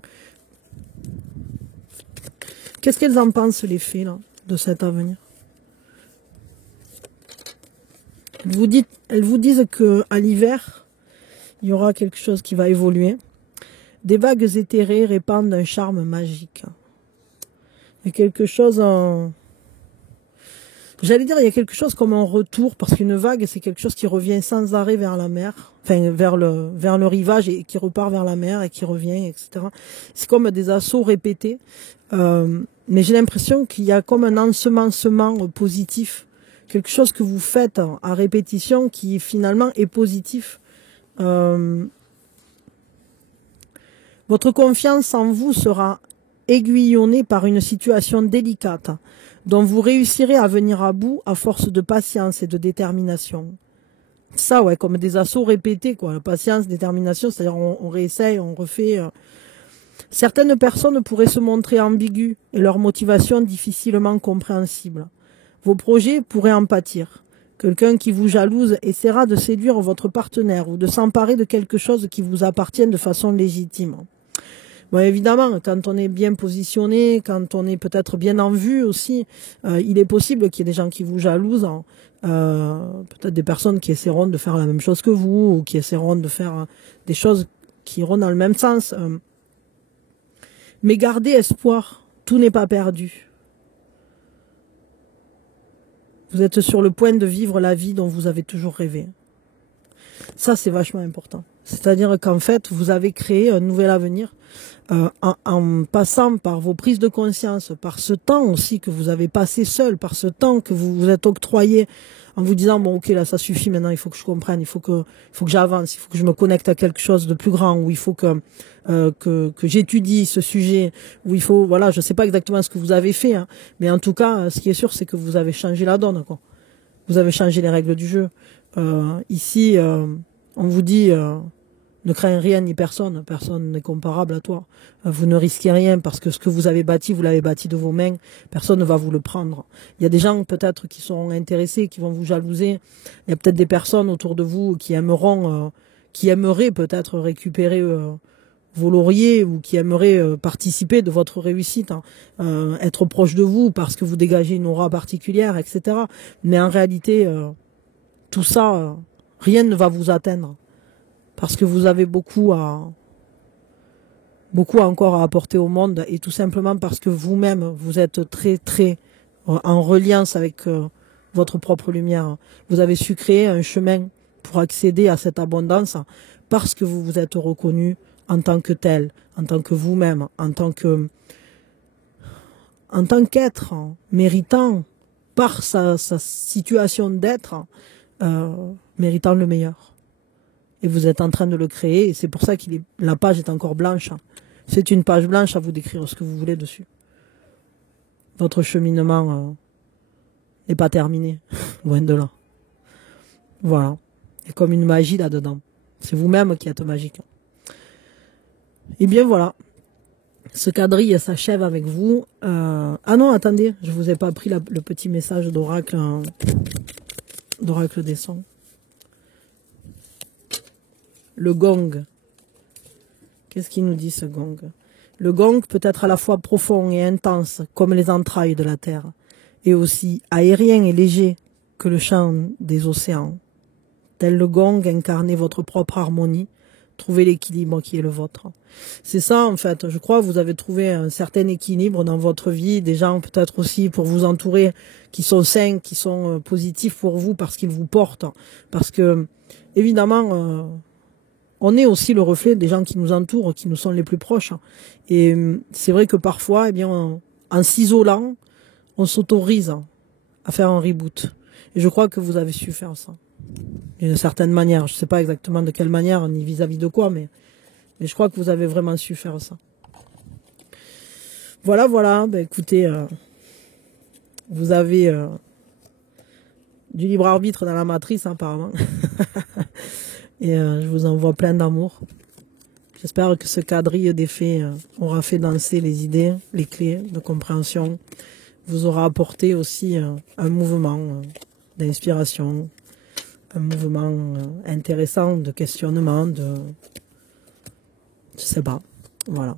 Qu'est-ce qu'elles en pensent, les fées, là, de cet avenir? Elles vous disent qu'à l'hiver, il y aura quelque chose qui va évoluer. Des vagues éthérées répandent un charme magique. Il y a quelque chose J'allais dire, il y a quelque chose comme un retour, parce qu'une vague, c'est quelque chose qui revient sans arrêt vers la mer, enfin vers le rivage, et qui repart vers la mer et qui revient, etc. C'est comme des assauts répétés. Mais j'ai l'impression qu'il y a comme un ensemencement positif, quelque chose que vous faites à répétition qui finalement est positif. Votre confiance en vous sera aiguillonnée par une situation délicate, dont vous réussirez à venir à bout à force de patience et de détermination. Ça, ouais, comme des assauts répétés, quoi. Patience, détermination, c'est-à-dire on réessaye, on refait. Certaines personnes pourraient se montrer ambiguës et leur motivation difficilement compréhensible. Vos projets pourraient en pâtir. Quelqu'un qui vous jalouse essaiera de séduire votre partenaire ou de s'emparer de quelque chose qui vous appartient de façon légitime. Bon, évidemment, quand on est bien positionné, quand on est peut-être bien en vue aussi, il est possible qu'il y ait des gens qui vous jalousent, peut-être des personnes qui essaieront de faire la même chose que vous, ou qui essaieront de faire des choses qui iront dans le même sens. Mais gardez espoir, tout n'est pas perdu. Vous êtes sur le point de vivre la vie dont vous avez toujours rêvé. Ça, c'est vachement important. C'est-à-dire qu'en fait, vous avez créé un nouvel avenir en passant par vos prises de conscience, par ce temps aussi que vous avez passé seul, par ce temps que vous vous êtes octroyé en vous disant, bon, ok, là, ça suffit maintenant, il faut que je comprenne, il faut que j'avance, il faut que je me connecte à quelque chose de plus grand, ou il faut que j'étudie ce sujet, où il faut, voilà, je sais pas exactement ce que vous avez fait, hein, mais en tout cas, ce qui est sûr, c'est que vous avez changé la donne, quoi. Vous avez changé les règles du jeu. Ici, on vous dit, ne crains rien ni personne, personne n'est comparable à toi. Vous ne risquez rien parce que ce que vous avez bâti, vous l'avez bâti de vos mains, personne ne va vous le prendre. Il y a des gens peut-être qui sont intéressés, qui vont vous jalouser. Il y a peut-être des personnes autour de vous qui aimeraient peut-être récupérer vos lauriers ou qui aimeraient participer de votre réussite, hein, être proche de vous parce que vous dégagez une aura particulière, etc. Mais en réalité, tout ça, rien ne va vous atteindre parce que vous avez beaucoup encore à apporter au monde et tout simplement parce que vous-même, vous êtes très, très en reliance avec votre propre lumière. Vous avez su créer un chemin pour accéder à cette abondance parce que vous vous êtes reconnu en tant que tel, en tant que vous-même, en tant qu'être méritant par sa situation d'être, méritant le meilleur. Et vous êtes en train de le créer et c'est pour ça que la page est encore blanche. C'est une page blanche à vous décrire ce que vous voulez dessus. Votre cheminement n'est pas terminé, loin de là. Voilà. Il y a comme une magie là-dedans. C'est vous-même qui êtes magique. Et bien voilà. Ce quadrille s'achève avec vous. Ah non, attendez, je vous ai pas pris le petit message d'oracle des sons. Le gong. Qu'est-ce qu'il nous dit ce gong? Le gong peut être à la fois profond et intense, comme les entrailles de la terre, et aussi aérien et léger que le chant des océans. Tel le gong, incarnez votre propre harmonie, trouvez l'équilibre qui est le vôtre. C'est ça en fait, je crois que vous avez trouvé un certain équilibre dans votre vie, des gens peut-être aussi pour vous entourer, qui sont sains, qui sont positifs pour vous parce qu'ils vous portent, parce que évidemment... on est aussi le reflet des gens qui nous entourent, qui nous sont les plus proches. Et c'est vrai que parfois, eh bien, en s'isolant, on s'autorise à faire un reboot. Et je crois que vous avez su faire ça. D'une certaine manière. Je ne sais pas exactement de quelle manière, ni vis-à-vis de quoi, mais je crois que vous avez vraiment su faire ça. Voilà, voilà. Ben, écoutez, vous avez du libre arbitre dans la matrice, apparemment. Et je vous envoie plein d'amour. J'espère que ce quadrille des fées aura fait danser les idées, les clés de compréhension. Vous aura apporté aussi un mouvement d'inspiration, un mouvement intéressant de questionnement, je sais pas, voilà.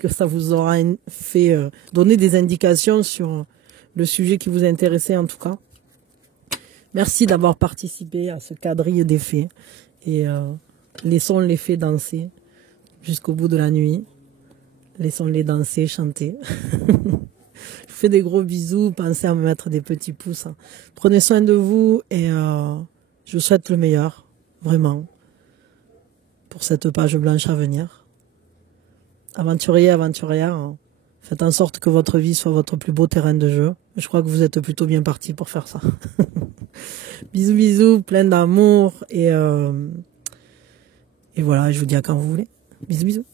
Que ça vous aura fait donner des indications sur le sujet qui vous intéressait en tout cas. Merci d'avoir participé à ce quadrille des fées. Et laissons les fées danser jusqu'au bout de la nuit. Laissons-les danser, chanter. Je vous fais des gros bisous. Pensez à me mettre des petits pouces. Prenez soin de vous et je vous souhaite le meilleur, vraiment, pour cette page blanche à venir. Aventuriers, aventurières, faites en sorte que votre vie soit votre plus beau terrain de jeu. Je crois que vous êtes plutôt bien partis pour faire ça. Bisous, bisous, plein d'amour et voilà, je vous dis à quand vous voulez. Bisous, bisous.